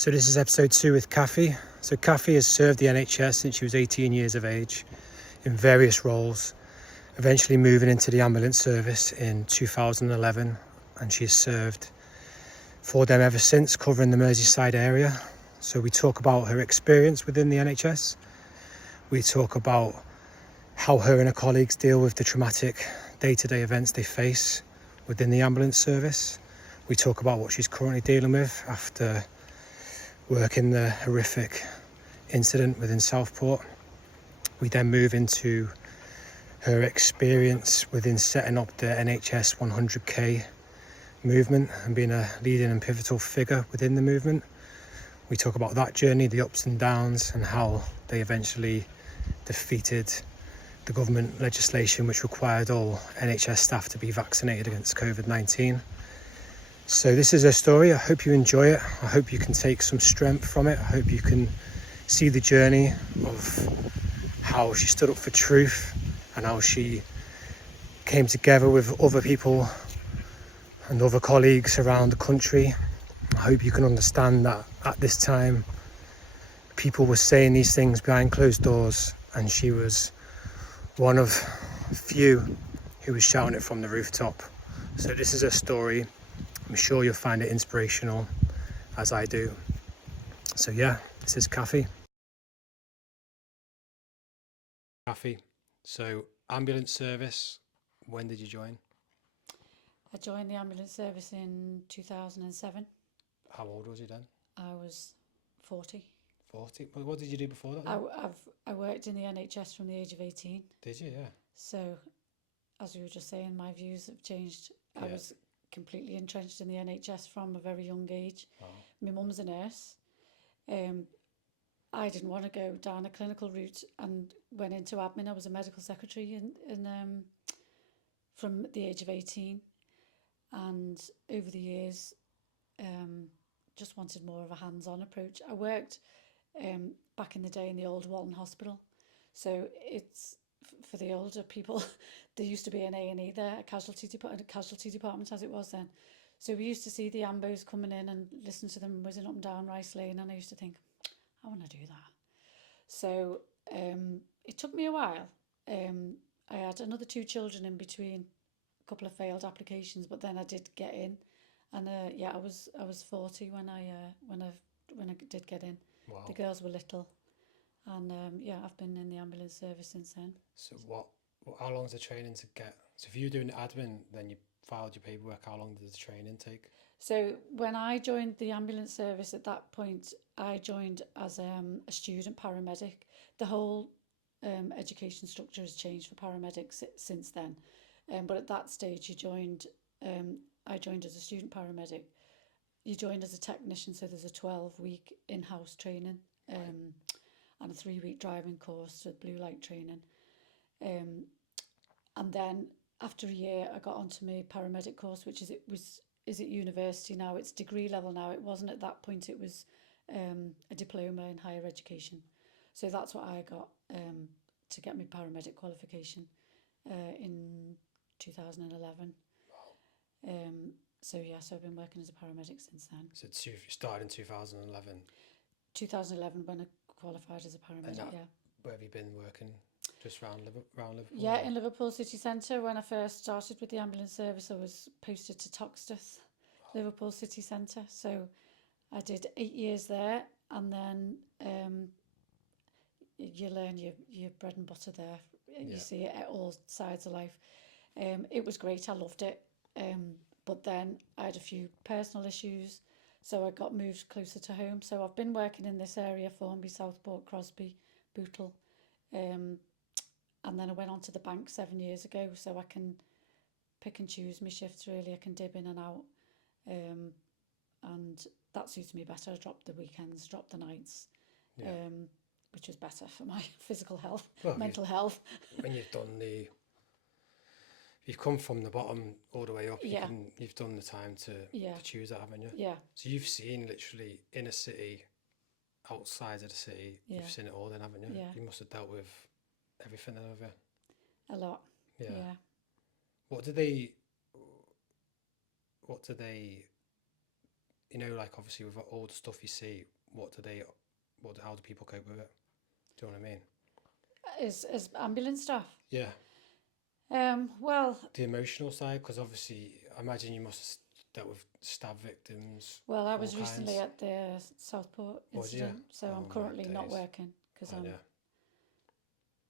So this is episode 2 with Cathy. So Cathy has served the NHS since she was 18 years of age in various roles, eventually moving into the ambulance service in 2011, and she has served for them ever since, covering the Merseyside area. So we talk about her experience within the NHS. We talk about how her and her colleagues deal with the traumatic day-to-day events they face within the ambulance service. We talk about what she's currently dealing with after working the horrific incident within Southport. We then move into her experience within setting up the NHS100k movement and being a leading and pivotal figure within the movement. We talk about that journey, the ups and downs, and how they eventually defeated the government legislation which required all NHS staff to be vaccinated against COVID-19. So this is her story. I hope you enjoy it. I hope you can take some strength from it. I hope you can see the journey of how she stood up for truth and how she came together with other people and other colleagues around the country. I hope you can understand that at this time people were saying these things behind closed doors, and she was one of few who was shouting it from the rooftop. So this is her story. I'm sure you'll find it inspirational, as I do. So yeah, this is Cathy. Cathy, so ambulance service, when did you join? I joined the ambulance service in 2007. How old was you then? I was 40. 40? Well, what did you do before that then? I worked in the NHS from the age of 18. Did you? Yeah. So, as we were just saying, my views have changed. I was completely entrenched in the NHS from a very young age. Wow. My mum's a nurse. I didn't want to go down a clinical route and went into admin. I was a medical secretary from the age of 18. And over the years, just wanted more of a hands-on approach. I worked back in the day in the old Walton Hospital. So it's for the older people. There used to be an A&E there, a casualty department as it was then. So we used to see the ambos coming in and listen to them whizzing up and down Rice Lane, and I used to think, I want to do that. So it took me a while. I had another 2 children in between, a couple of failed applications, but then I did get in, and I was 40 when I did get in. Wow. The girls were little, and I've been in the ambulance service since then. So how long is the training to get? So if you were doing admin, then you filed your paperwork, how long did the training take? So when I joined the ambulance service at that point, I joined as a student paramedic. The whole education structure has changed for paramedics since then. But at that stage, I joined as a student paramedic. You joined as a technician, so there's a 12-week in-house training and a 3-week driving course with blue light training. And then after a year, I got onto my paramedic course, which is at university now. It's degree level now. It wasn't at that point. It was a diploma in higher education. So that's what I got to get my paramedic qualification in 2011. Wow. So I've been working as a paramedic since then. So you started in 2011? 2011 when I qualified as a paramedic, Where have you been working? Just around Liverpool? Yeah, in Liverpool city centre. When I first started with the ambulance service, I was posted to Toxteth, Liverpool city centre. So I did 8 years there, and then you learn your bread and butter there. You see it at all sides of life. It was great. I loved it. But then I had a few personal issues, so I got moved closer to home. So I've been working in this area, Formby, Southport, Crosby, Bootle. And then I went on to the bank 7 years ago, so I can pick and choose my shifts really. I can dip in and out. And that suits me better. I dropped the weekends, dropped the nights, which was better for my physical health, mental health. When you've come from the bottom all the way up, you've done the time to choose that, haven't you? Yeah. So you've seen literally inner city, outside of the city, you've seen it all then, haven't you? Yeah. You must have dealt with everything then, have you? A lot. Yeah. What do they you know, like obviously with all the stuff you see, how do people cope with it? Do you know what I mean? As ambulance staff. Yeah. Well, The emotional side, because obviously I imagine you must have dealt with stab victims. well, I all was recently kinds. at the Southport Was you? incident, so Oh I'm my currently not days. working because I I'm know.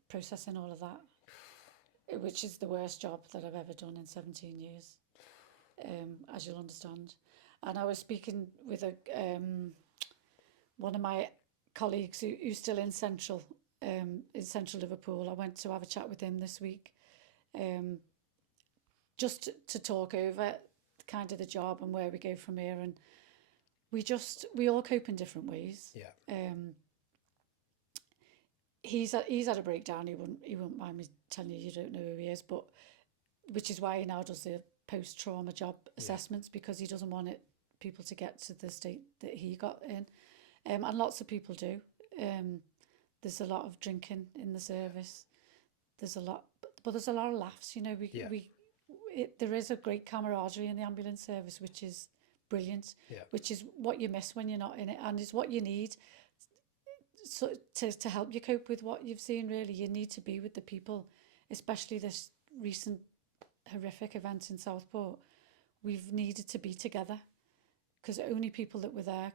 processing all of that, which is the worst job that I've ever done in 17 years, as you'll understand. And I was speaking with one of my colleagues who's still in central Liverpool. I went to have a chat with him this week, just to talk over kind of the job and where we go from here. And we all cope in different ways. Yeah. He's had a breakdown. He wouldn't mind me telling you don't know who he is, but which is why he now does the post-trauma job assessments, because he doesn't want people to get to the state that he got in. And lots of people do. There's a lot of drinking in the service. There's a lot, but there's a lot of laughs. You know, there is a great camaraderie in the ambulance service, which is brilliant. Yeah. Which is what you miss when you're not in it, and is what you need. So to help you cope with what you've seen, really, you need to be with the people, especially this recent horrific event in Southport. We've needed to be together, because only people that were there,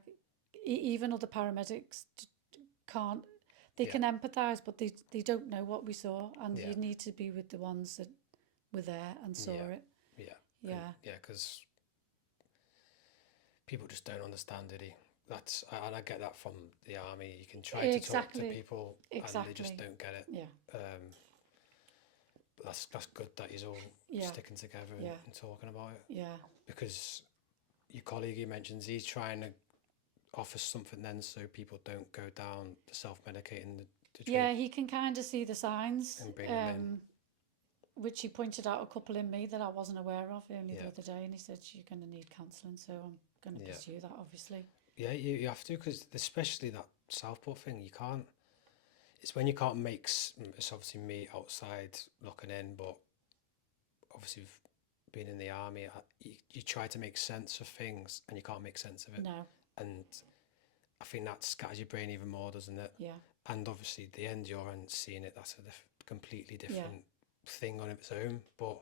even other paramedics, can't. They can empathise, but they don't know what we saw, and you need to be with the ones that were there and saw it. Yeah. Yeah, because people just don't understand it. And I get that from the army. You can try to talk to people, and they just don't get it. Yeah. But that's good that he's all sticking together and talking about it. Yeah. Because your colleague you mentions, he's trying to offer something then so people don't go down the self-medicating. Yeah, he can kind of see the signs. And bring them in. Which he pointed out a couple in me that I wasn't aware of only the other day, and he said you're going to need counselling, so I'm going to pursue that, obviously. Yeah, you have to, because especially that Southport thing, you can't. It's when you can't make. It's obviously me outside looking in, but obviously being in the army, you try to make sense of things, and you can't make sense of it. No. And I think that scatters your brain even more, doesn't it? Yeah. And obviously the end you're on seeing it, that's a completely different thing on its own. But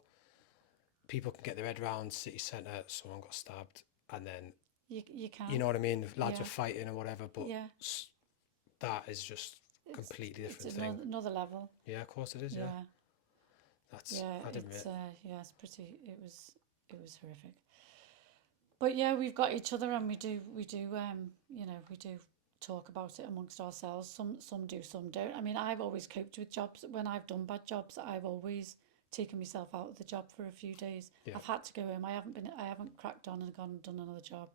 people can get their head around city centre, someone got stabbed, and then you can't. You know what I mean? Lads are fighting or whatever, but that is just completely different it's thing. Another level. Yeah, of course it is. Yeah. That's. I didn't. It's pretty. It was horrific. But yeah, we've got each other, and we do talk about it amongst ourselves. Some do, some don't. I mean, I've always coped with jobs. When I've done bad jobs, I've always taken myself out of the job for a few days. Yeah. I've had to go home. I haven't cracked on and gone and done another job.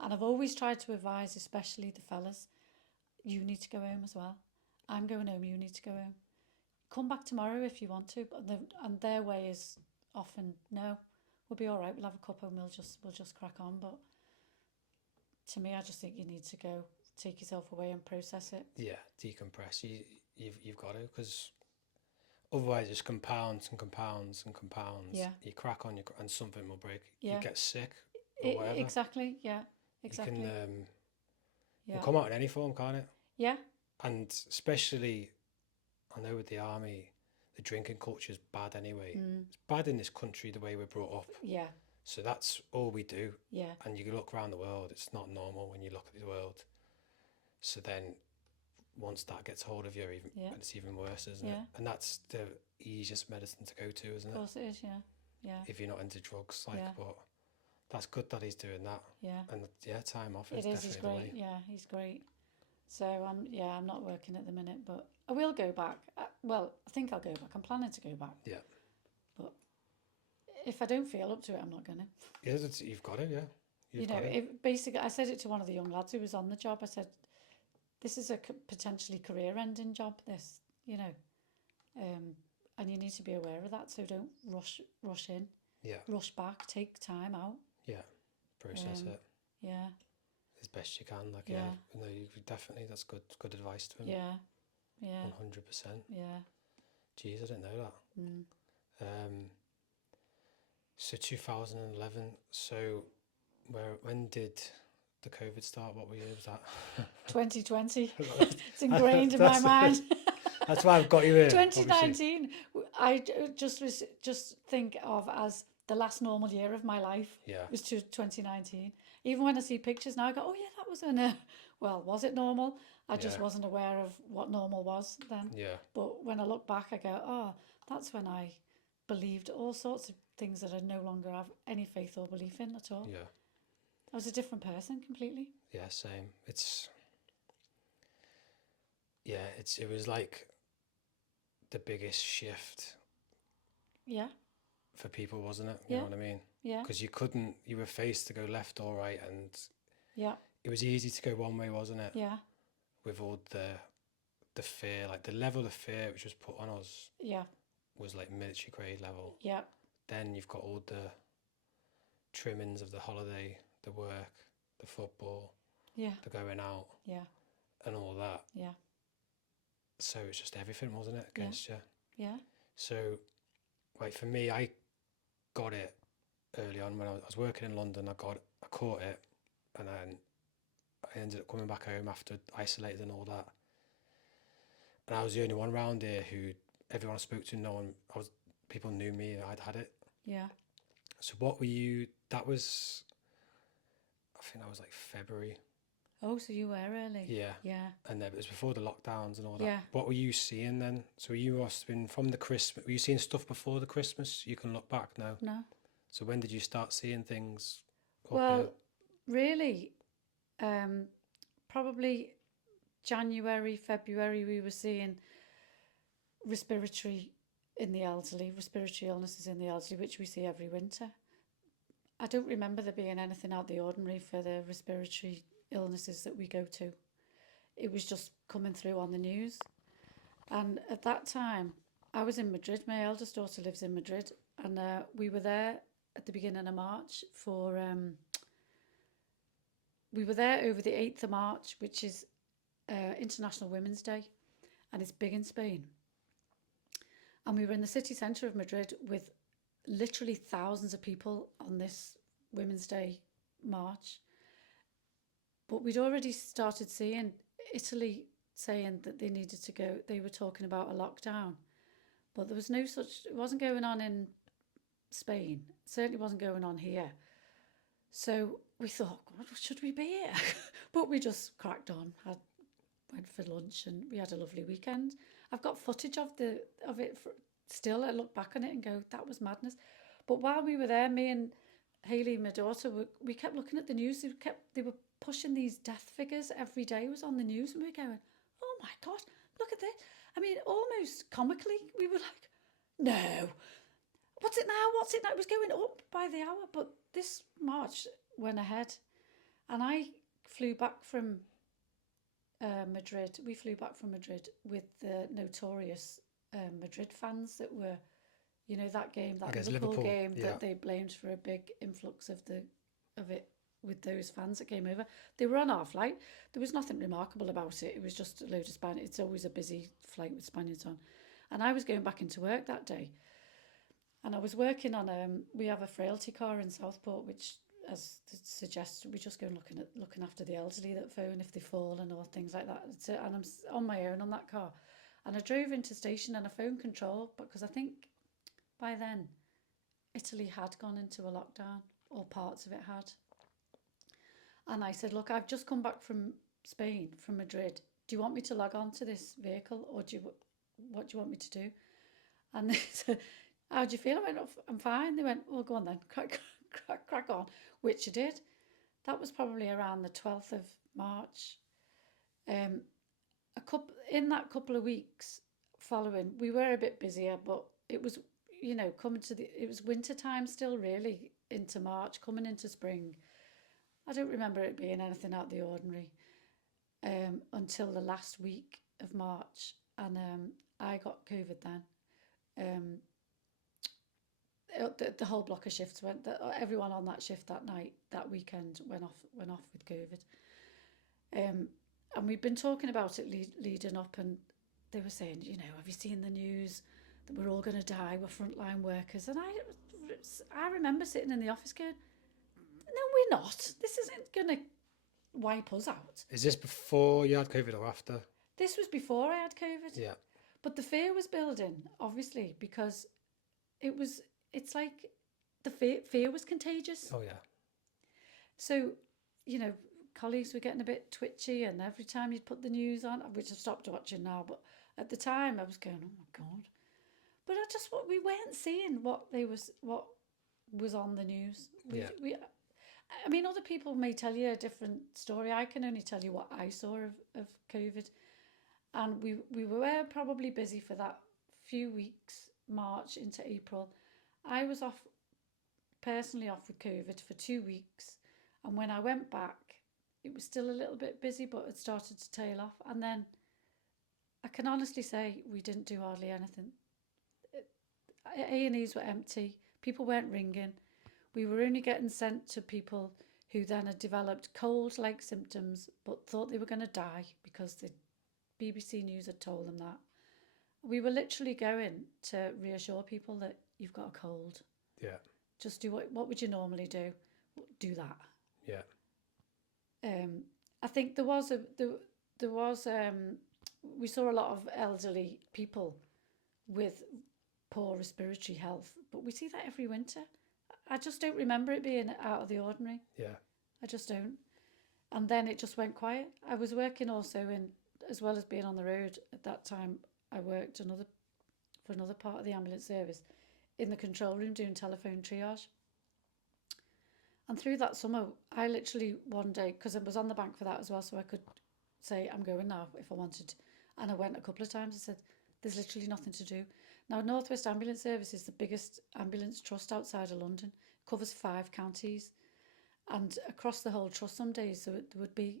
And I've always tried to advise, especially the fellas, you need to go home as well. I'm going home, you need to go home. Come back tomorrow if you want to. And their way is often, no, we'll be all right, we'll have a cuppa and we'll just crack on. But to me, I just think you need to go, take yourself away and process it. Yeah, decompress. You've got to, because otherwise it just compounds and compounds and compounds. Yeah. You crack on, and something will break. Yeah. You get sick or whatever. Exactly, yeah. Exactly. You can come out in any form, can't it? Yeah. And especially, I know with the army, the drinking culture is bad anyway. It's bad in this country, the way we're brought up. Yeah. So that's all we do. Yeah. And you look around the world, it's not normal when you look at the world. So then once that gets hold of you, it's even worse, isn't it? And that's the easiest medicine to go to, isn't it? Of course it is, yeah. Yeah. If you're not into drugs, but that's good that he's doing that. Yeah. And time off is definitely he's great. the way. Yeah, he's great. So I'm not working at the minute, but I will go back. I think I'll go back. I'm planning to go back. Yeah. But if I don't feel up to it, I'm not gonna. Yeah, you've got it. Yeah. Basically, I said it to one of the young lads who was on the job. I said, "This is a potentially career-ending job. This, and you need to be aware of that. So don't rush in. Yeah. Rush back. Take time out. Yeah. Process it. Yeah. As best you can. No, you definitely. That's good advice to him. Yeah. Yeah. 100%. Yeah. Jeez, I didn't know that. So 2011. So when did the COVID start? What year was that? 2020. It's ingrained in my mind. That's why I've got you here. 2019. I just think of as the last normal year of my life. Yeah. Was to 2019. Even when I see pictures now, I go, oh yeah, that was well, was it normal? I just wasn't aware of what normal was then. Yeah. But when I look back, I go, oh, that's when I believed all sorts of things that I no longer have any faith or belief in at all. Yeah. I was a different person completely. Yeah, same. It was like the biggest shift. Yeah. For people, wasn't it? You know what I mean? Yeah. Because you were faced to go left or right, and yeah, it was easy to go one way, wasn't it? Yeah. With all the fear, like the level of fear which was put on us. Yeah. Was like military grade level. Yeah. Then you've got all the trimmings of the holiday, the work, the football, Yeah. the going out, Yeah. and all that. Yeah. So it's just everything, wasn't it, against you? Yeah. So, like for me, I got it early on when I was working in London. I caught it, and then I ended up coming back home after isolated and all that. And I was the only one around here who everyone I spoke to, people knew me. I'd had it. Yeah. So what were you? That was, I think that was like February. Oh, so you were early. Yeah. Yeah. And then it was before the lockdowns and all that. Yeah. What were you seeing then? So you must have been from the Christmas. Were you seeing stuff before the Christmas? You can look back now. No. So when did you start seeing things? Well, really, probably January, February, we were seeing respiratory illnesses in the elderly, which we see every winter. I don't remember there being anything out of the ordinary for the respiratory illnesses that we go to. It was just coming through on the news. And at that time, I was in Madrid. My eldest daughter lives in Madrid, and we were there at the beginning of March for... we were there over the 8th of March, which is International Women's Day, and it's big in Spain. And we were in the city centre of Madrid with literally thousands of people on this Women's Day march. But we'd already started seeing Italy saying that they needed to go. They were talking about a lockdown. But there was no such... It wasn't going on in Spain. It certainly wasn't going on here. So we thought, God, should we be here? But we just cracked on, went for lunch, and we had a lovely weekend. I've got footage of it still. I look back on it and go, that was madness. But while we were there, me and Hayley, my daughter, we kept looking at the news. They were pushing these death figures every day. It was on the news, and we were going, oh my God, look at this. I mean, almost comically, we were like, no, what's it now? What's it now? It was going up by the hour, but this march went ahead, and I flew back from Madrid. We flew back from Madrid with the notorious Madrid fans that were, you know, that game, that Liverpool game that they blamed for a big influx of it with those fans that came over. They were on our flight. There was nothing remarkable about it. It was just a load of Spaniards. It's always a busy flight with Spaniards on. And I was going back into work that day. And I was working on we have a frailty car in Southport, which, as suggests, we just go looking after the elderly that phone if they fall and all things like that. And I'm on my own on that car. And I drove into station and I phoned control, because I think by then Italy had gone into a lockdown, or parts of it had. And I said, look, I've just come back from Spain, from Madrid. Do you want me to log on to this vehicle, or what do you want me to do? And they said, how do you feel? I went, I'm fine. They went, well, go on then, crack on, which I did. That was probably around the 12th of March. In that couple of weeks following, we were a bit busier, but it was, you know, it was winter time still, really, into March, coming into spring. I don't remember it being anything out of the ordinary until the last week of March, and I got COVID then. The whole block of shifts went. Everyone on that shift that night, that weekend, went off with COVID. And we'd been talking about it leading up, and they were saying, you know, have you seen the news that we're all going to die? We're frontline workers. And I remember sitting in the office going, no, we're not. This isn't going to wipe us out. Is this before you had COVID or after? This was before I had COVID. Yeah. But the fear was building, obviously, because it's like the fear was contagious. Oh, yeah. So, you know, colleagues were getting a bit twitchy, and every time you'd put the news on, which I've stopped watching now, but at the time I was going, oh my God. But we weren't seeing what was on the news. I mean, other people may tell you a different story. I can only tell you what I saw of COVID. And we were probably busy for that few weeks, March into April. I was personally off with COVID for 2 weeks. And when I went back, it was still a little bit busy, but it started to tail off. And then I can honestly say we didn't do hardly anything. A&Es were empty. People weren't ringing. We were only getting sent to people who then had developed cold-like symptoms but thought they were going to die because the BBC News had told them that. We were literally going to reassure people that you've got a cold. Yeah. Just do what would you normally do? Do that. Yeah. I think we saw a lot of elderly people with poor respiratory health, but we see that every winter. I just don't remember it being out of the ordinary. Yeah. I just don't. And then it just went quiet. I was working also as well as being on the road at that time, I worked for another part of the ambulance service in the control room doing telephone triage. And through that summer, I literally one day, because I was on the bank for that as well, so I could say, I'm going now if I wanted. And I went a couple of times and said, there's literally nothing to do. Now, North West Ambulance Service is the biggest ambulance trust outside of London. It covers 5 counties. And across the whole trust some days, there would be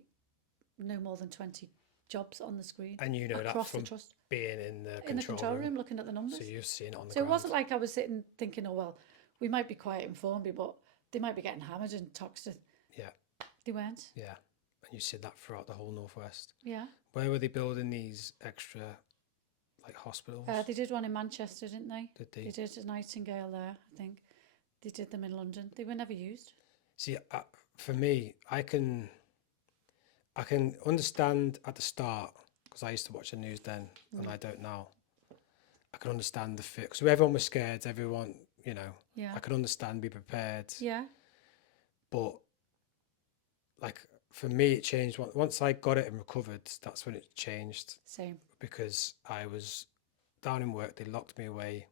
no more than 20 jobs on the screen. And you know across that from the trust. being in the control room looking at the numbers. So you've seen it on the So ground. it wasn't like I was sitting thinking, oh, well, we might be quiet in Formby, but they might be getting hammered in Toxteth. Yeah. They weren't. Yeah. And you see that throughout the whole Northwest. Yeah. Where were they building these extra, like, hospitals? They did one in Manchester, didn't they? Did they? They did a Nightingale there, I think. They did them in London. They were never used. See, for me, I can understand at the start, because I used to watch the news then, and I don't now. I can understand the fear, because everyone was scared, everyone, you know. Yeah. I can understand, be prepared. Yeah. But, like, for me, it changed. Once I got it and recovered, that's when it changed. Same. Because I was down in work, they locked me away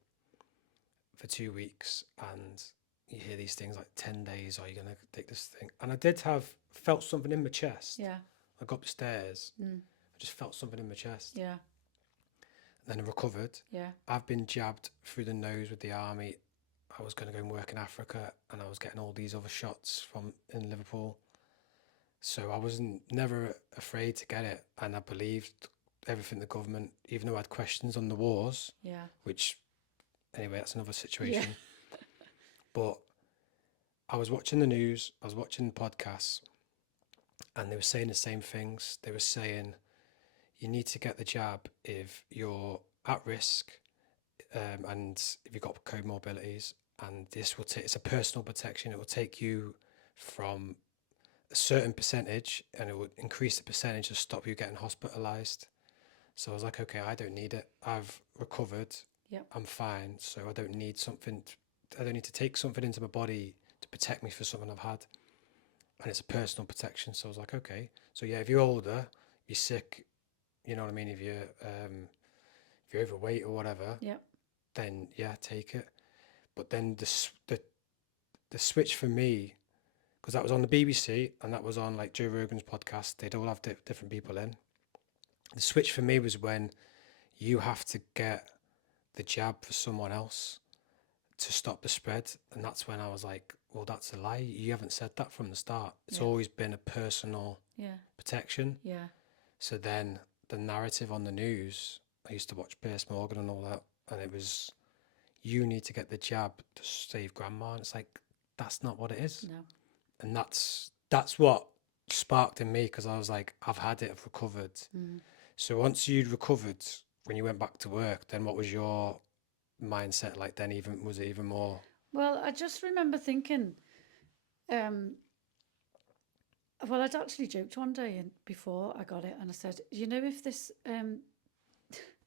for 2 weeks, and you hear these things like 10 days, are you going to take this thing? And I felt something in my chest. Yeah. I got upstairs, I just felt something in my chest. Yeah. Then I recovered. Yeah. I've been jabbed through the nose with the army. I was going to go and work in Africa, and I was getting all these other shots in Liverpool. So I wasn't never afraid to get it, and I believed everything the government, even though I had questions on the wars. Yeah. Which, anyway, that's another situation. Yeah. But I was watching the news, I was watching podcasts, and they were saying the same things. They were saying you need to get the jab if you're at risk, and if you've got comorbidities, and this will take, it's a personal protection. It will take you from a certain percentage, and it would increase the percentage to stop you getting hospitalized. So I was like, okay, I don't need it. I've recovered. Yep. I'm fine. So I don't need I don't need to take something into my body to protect me for something I've had. And it's a personal protection. So I was like, okay. So yeah, if you're older, you're sick, you know what I mean? If you're overweight or whatever, Yep. then yeah, take it. But then the switch for me, because that was on the BBC and that was on like Joe Rogan's podcast, they'd all have different people in. The switch for me was when you have to get the jab for someone else to stop the spread. And that's when I was like, well, that's a lie. You haven't said that from the start. It's always been a personal protection. Yeah. So then the narrative on the news, I used to watch Piers Morgan and all that, and it was, you need to get the jab to save grandma. And it's like, that's not what it is. No. And that's what sparked in me, because I was like, I've had it, I've recovered. So once you'd recovered, when you went back to work, then what was your mindset like then? Was it even more? Well, I just remember thinking, I Well, I'd actually joked one day and before I got it, and I said, you know, if this,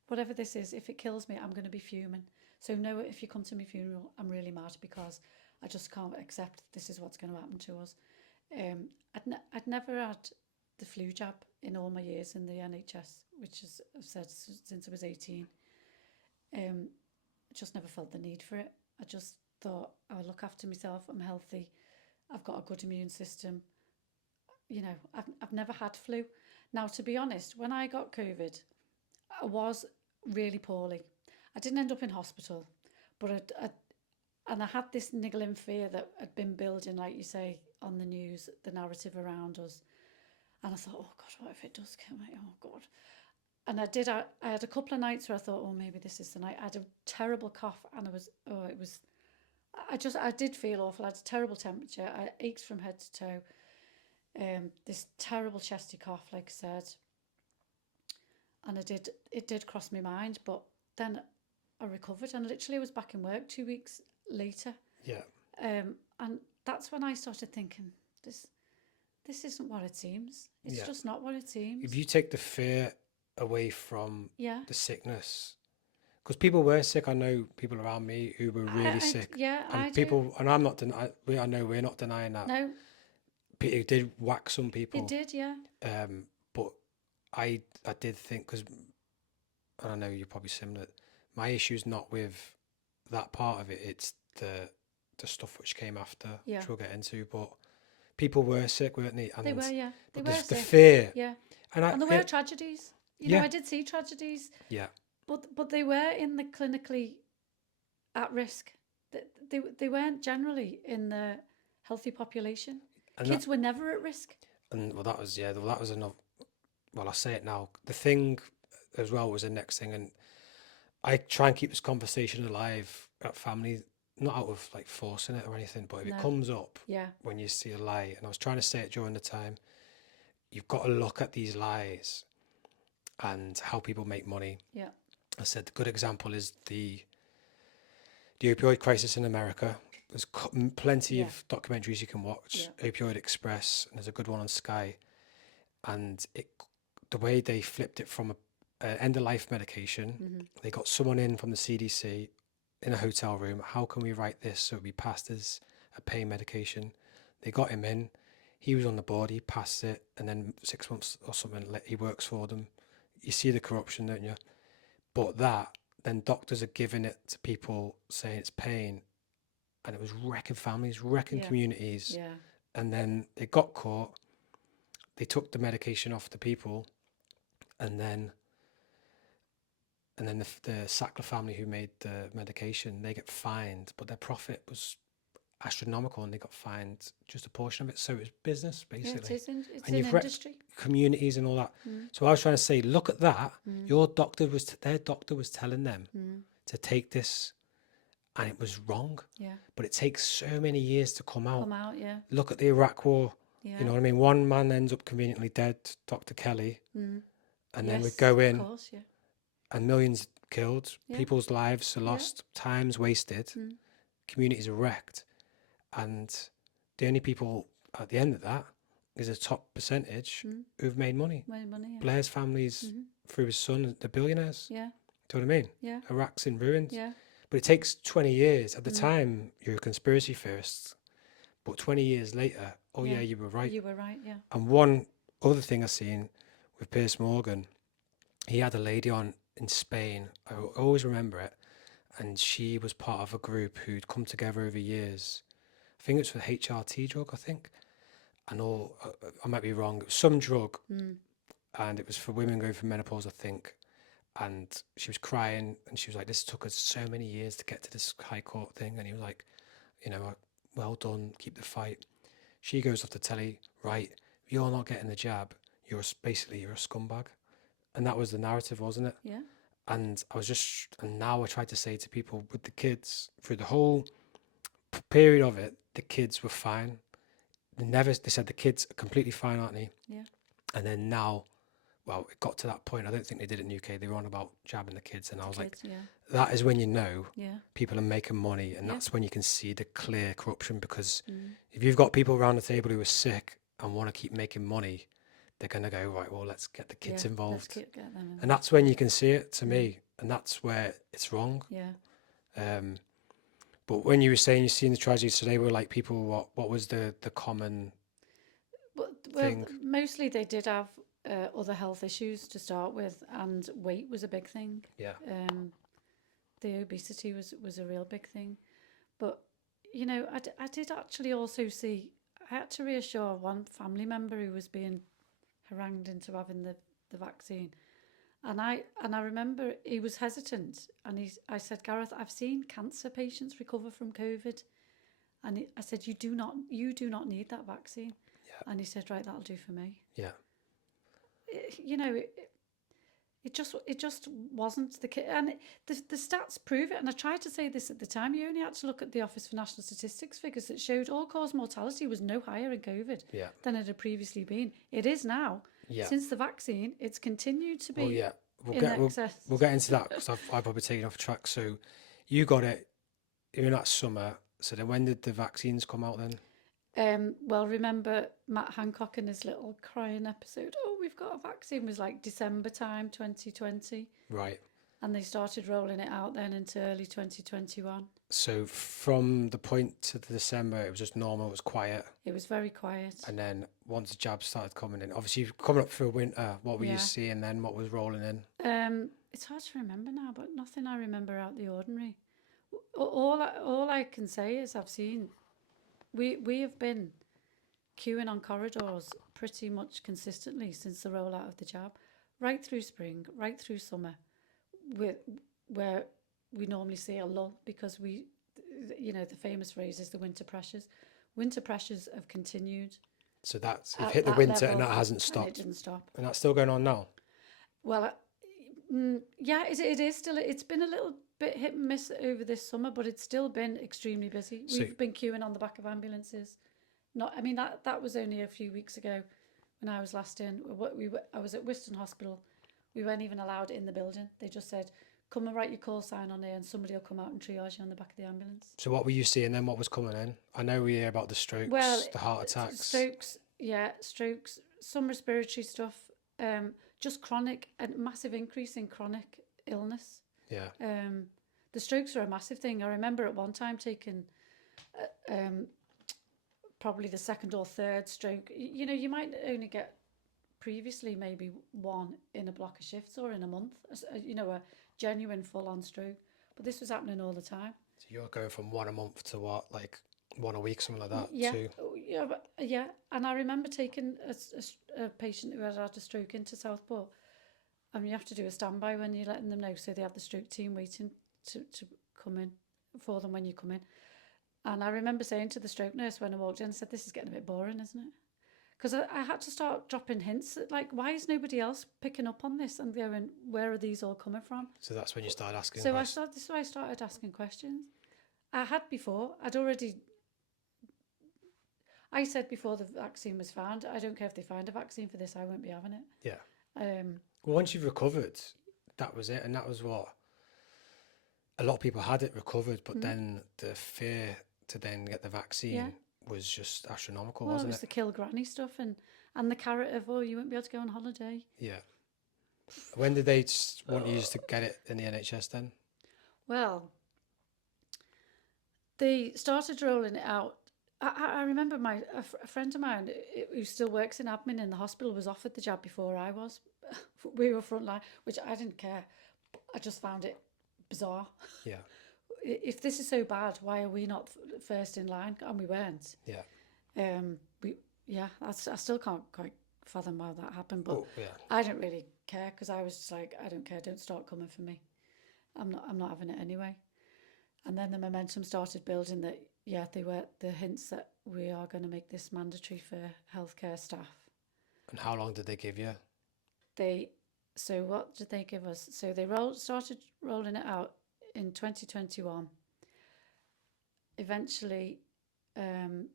whatever this is, if it kills me, I'm going to be fuming. So no, if you come to my funeral, I'm really mad because I just can't accept this is what's going to happen to us. I'd never had the flu jab in all my years in the NHS, which is, I've said since I was 18. I just never felt the need for it. I just thought I'll look after myself. I'm healthy. I've got a good immune system. You know, I've never had flu. Now, to be honest, when I got COVID, I was really poorly. I didn't end up in hospital, but I had this niggling fear that had been building, like you say, on the news, the narrative around us. And I thought, oh God, what if it does kill me? Oh God. And I had a couple of nights where I thought, oh, maybe this is the night. I had a terrible cough and I did feel awful. I had a terrible temperature. I ached from head to toe. This terrible chesty cough, like I said. And it did cross my mind, but then I recovered and literally I was back in work 2 weeks later. Yeah. And that's when I started thinking, this isn't what it seems. It's just not what it seems. If you take the fear away from Yeah. the sickness, because people were sick. I know people around me who were really sick. Yeah, and I people, do. and I'm not denying. I know we're not denying that. No, It did whack some people. it did, yeah. But I did think, because, and I know you're probably similar. My issue's not with that part of it. It's the stuff which came after, Yeah. which we'll get into. But people were sick, weren't they? And They were, yeah. They but were the sick. fear. Yeah. And there were tragedies. You know, I did see tragedies. Yeah. But they were in the clinically at risk. They weren't generally in the healthy population. And Kids were never at risk. And that was another. Well, I say it now. The thing as well was the next thing, and I try and keep this conversation alive at family, not out of like forcing it or anything, but if it comes up when you see a lie, and I was trying to say it during the time, you've got to look at these lies and how people make money. Yeah. I said the good example is the opioid crisis in America. There's plenty of documentaries you can watch. Opioid Express, and there's a good one on Sky. And the way they flipped it from a end-of-life medication, they got someone in from the CDC in a hotel room. How can we write this so it be passed as a pain medication? They got him in. He was on the board. He passed it, and then 6 months or something, he works for them. You see the corruption, don't you? But then doctors are giving it to people saying it's pain, and it was wrecking families, wrecking communities. Yeah. And then they got caught. They took the medication off the people, and then the Sackler family who made the medication, they get fined, but their profit was astronomical, and they got fined just a portion of it. So it was business, basically. Yeah, it's and an you've wrecked industry. Communities and all that. So I was trying to say, look at that. Their doctor was telling them to take this, and it was wrong. Yeah. But it takes so many years to come out. Yeah. Look at the Iraq War. Yeah. You know what I mean? One man ends up conveniently dead, Dr. Kelly, and then we go in, of course, and millions killed, people's lives are lost, time's wasted, communities are wrecked, and the only people at the end of that is a top percentage who've made money. Blair's family's through his son, the billionaires. Yeah. Do you know what I mean? Yeah. Iraq's in ruins. Yeah. But it takes 20 years. At the time, you're a conspiracy theorist. But 20 years later, you were right. You were right, yeah. And one other thing I've seen with Piers Morgan, he had a lady on in Spain. I always remember it. And she was part of a group who'd come together over years. I think it's for the HRT drug, I think. And I might be wrong. It was some drug. And it was for women going through menopause, I think. And she was crying, and she was like, this took us so many years to get to this high court thing. And he was like, well done, keep the fight. She goes off the telly, right, if you're not getting the jab, you're a scumbag. And that was the narrative, wasn't it? Yeah. And now I tried to say to people with the kids, through the whole period of it, the kids were fine. They said the kids are completely fine, aren't they? Yeah. And then now, well, it got to that point. I don't think they did it in the UK. They were on about jabbing the kids, and I was like, that is when people are making money, and that's when you can see the clear corruption. Because if you've got people around the table who are sick and want to keep making money, they're going to go, right, well, let's get the kids Let's involved. get them involved. And that's when you can see it, to me, and that's where it's wrong. Yeah. But when you were saying you've seen the tragedies today, were like people, what was the common thing? Mostly they did have other health issues to start with, and weight was a big thing. Yeah. The obesity was a real big thing. But, you know, I did actually also see, I had to reassure one family member who was being harangued into having the vaccine. And I remember he was hesitant, and I said, Gareth, I've seen cancer patients recover from COVID, and I said, you do not need that vaccine. Yeah. And he said, right, that'll do for me. Yeah. You know, it just wasn't the case, and the stats prove it. And I tried to say this at the time. You only had to look at the Office for National Statistics figures that showed all-cause mortality was no higher in COVID than it had previously been. It is now. Yeah. Since the vaccine, it's continued to be. We'll get into that, because I've probably taken off track. So you got it in that summer. So then when did the vaccines come out then? Well, remember Matt Hancock and his little crying episode, oh, we've got a vaccine, was like December time 2020. Right. And they started rolling it out then into early 2021. So from the point to the December, it was just normal, it was quiet. It was very quiet. And then once the jabs started coming in, obviously you're coming up through winter, what were you seeing then? What was rolling in? It's hard to remember now, but nothing I remember out the ordinary. All I can say is I've seen, we have been queuing on corridors pretty much consistently since the rollout of the jab, right through spring, right through summer, where we normally see a lull, because the famous phrase is the winter pressures. Winter pressures have continued. So you've hit the winter level, and that hasn't stopped. And it didn't stop. And that's still going on now? Well, it is still. It's been a little bit hit and miss over this summer, but it's still been extremely busy. We've been queuing on the back of ambulances. That was only a few weeks ago when I was last in. I was at Wiston Hospital. We weren't even allowed in the building. They just said, come and write your call sign on there and somebody will come out and triage you on the back of the ambulance. So what were you seeing then? What was coming in? I know we hear about the strokes, the heart attacks. Strokes, some respiratory stuff, just chronic, a massive increase in chronic illness. Yeah. The strokes are a massive thing. I remember at one time taking probably the second or third stroke. You know, you might only get previously maybe one in a block of shifts or in a month, a genuine full-on stroke. But this was happening all the time. So you're going from one a month to what, like one a week, something like that? Yeah, yeah. And I remember taking a patient who had a stroke into Southport, and you have to do a standby when you're letting them know. So they have the stroke team waiting to come in for them when you come in. And I remember saying to the stroke nurse when I walked in, I said, this is getting a bit boring, isn't it? Because I had to start dropping hints, like, why is nobody else picking up on this and going, where are these all coming from? So that's when you started asking questions. I started asking questions. I said before the vaccine was found, I don't care if they find a vaccine for this, I won't be having it. Yeah. Well, once you've recovered, that was it. And that was what a lot of people had it recovered, but then the fear to then get the vaccine was just astronomical, wasn't it? It was the kill granny stuff and the carrot of, you won't be able to go on holiday. Yeah. When did they want you to get it in the NHS then? Well, they started rolling it out. I remember a friend of mine who still works in admin in the hospital was offered the jab before I was. We were frontline, which I didn't care. I just found it bizarre. Yeah. If this is so bad, why are we not first in line? And we weren't. Yeah. I still can't quite fathom how that happened, but I didn't really care, because I was just like, I don't care, don't start coming for me. I'm not having it anyway. And then the momentum started building that, they were the hints that we are going to make this mandatory for healthcare staff. And how long did they give you? So what did they give us? So they started rolling it out in 2021. Eventually, the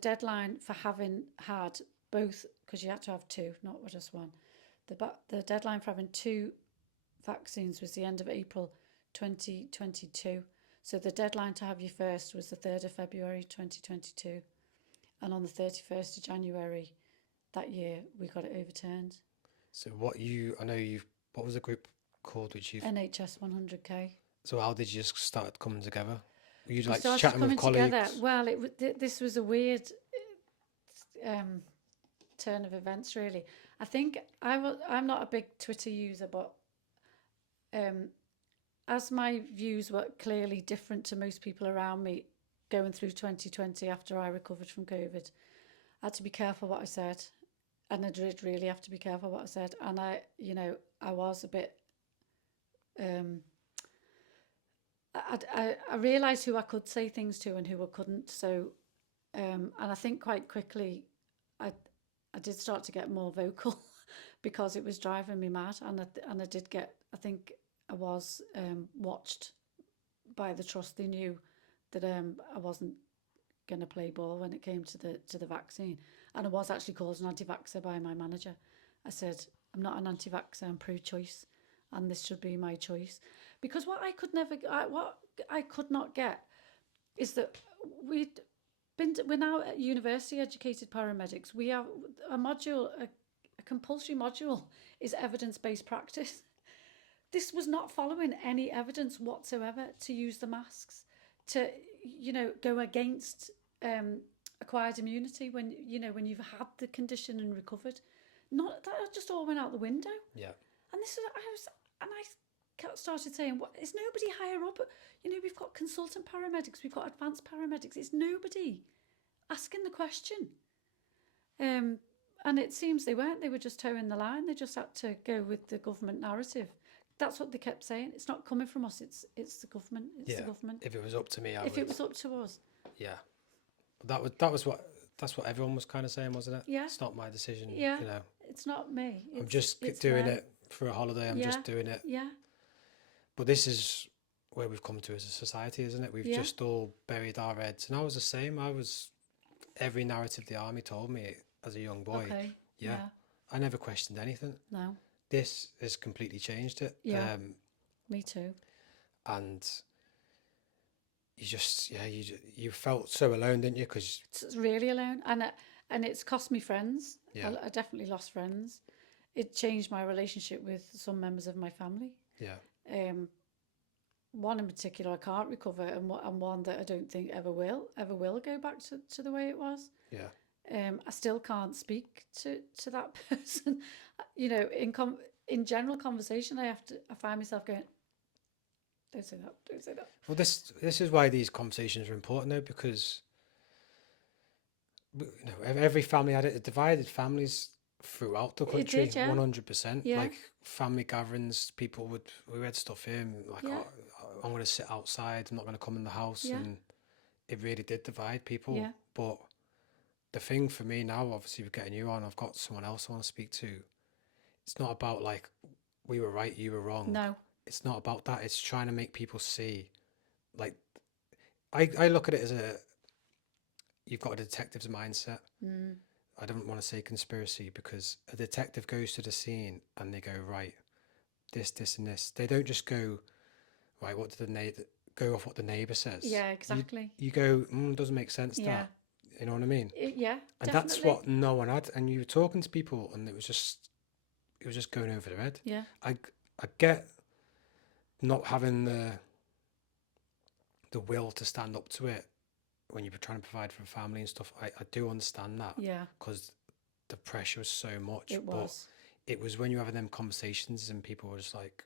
deadline for having had both, because you had to have two, not just one. The deadline for having two vaccines was the end of April 2022. So the deadline to have your first was the 3rd of February 2022. And on the 31st of January that year, we got it overturned. So what was the group called which you've, NHS100k. so how did you just start coming together? Were you We like started chatting with coming together. colleagues? Well, this was a weird turn of events, really. I think I'm not a big Twitter user, but as my views were clearly different to most people around me going through 2020 after I recovered from COVID, I had to be careful what I said. And I did really have to be careful what I said. And I was a bit... I realised who I could say things to and who I couldn't. So, and I think quite quickly, I did start to get more vocal because it was driving me mad. And I did get... I think I was watched by the trust. They knew that I wasn't going to play ball when it came to the vaccine. And I was actually called an anti-vaxxer by my manager. I said, I'm not an anti-vaxxer, I'm pro-choice, and this should be my choice. Because what I could not get is that we're now university educated paramedics. We have a module, a compulsory module is evidence-based practice. This was not following any evidence whatsoever to use the masks, to go against acquired immunity when you've had the condition and recovered. Not that just all went out the window. Yeah. And I started saying, what, is nobody higher up? We've got consultant paramedics, we've got advanced paramedics. It's nobody asking the question. And it seems they weren't. They were just towing the line. They just had to go with the government narrative. That's what they kept saying. It's not coming from us. It's the government. It's the government. If it was up to me, it was up to us. Yeah. But that's what everyone was kind of saying, wasn't it? Yeah. It's not my decision. Yeah. It's not me. I'm just doing it for a holiday. I'm just doing it. Yeah. But this is where we've come to as a society, isn't it? We've just all buried our heads. And I was the same. Every narrative the army told me as a young boy. Okay. Yeah. I never questioned anything. No. This has completely changed it. Yeah. Me too. And you felt so alone, didn't you? Because it's really alone, and it's cost me friends. Yeah. I definitely lost friends. It changed my relationship with some members of my family. Yeah. One in particular I can't recover, and one that I don't think ever will go back to the way it was. Yeah. I still can't speak to that person. In general conversation, I find myself going, don't say that. Well, this is why these conversations are important, though, because every family had it. It divided families throughout the country. It did, yeah. 100%. Yeah. Like family gatherings, we had stuff in like, Yeah. oh, I'm going to sit outside. I'm not going to come in the house, Yeah. and it really did divide people. Yeah. But the thing for me now, obviously, with getting you on, I've got someone else I want to speak to. It's not about like we were right, you were wrong. No. It's not about that. It's trying to make people see, like, I look at it as you've got a detective's mindset. I don't want to say conspiracy, because a detective goes to the scene and they go, right, this, and this. They don't just go, right, go off what the neighbour says. Yeah, exactly. You go, doesn't make sense, that. You know what I mean? Yeah, and definitely. That's what no one had. And you were talking to people and it was just going over their head. Yeah. I get not having the will to stand up to it when you're trying to provide for a family and stuff. I do understand that. Yeah. Because the pressure was so much. It was. But it was when you're having them conversations and people were just like,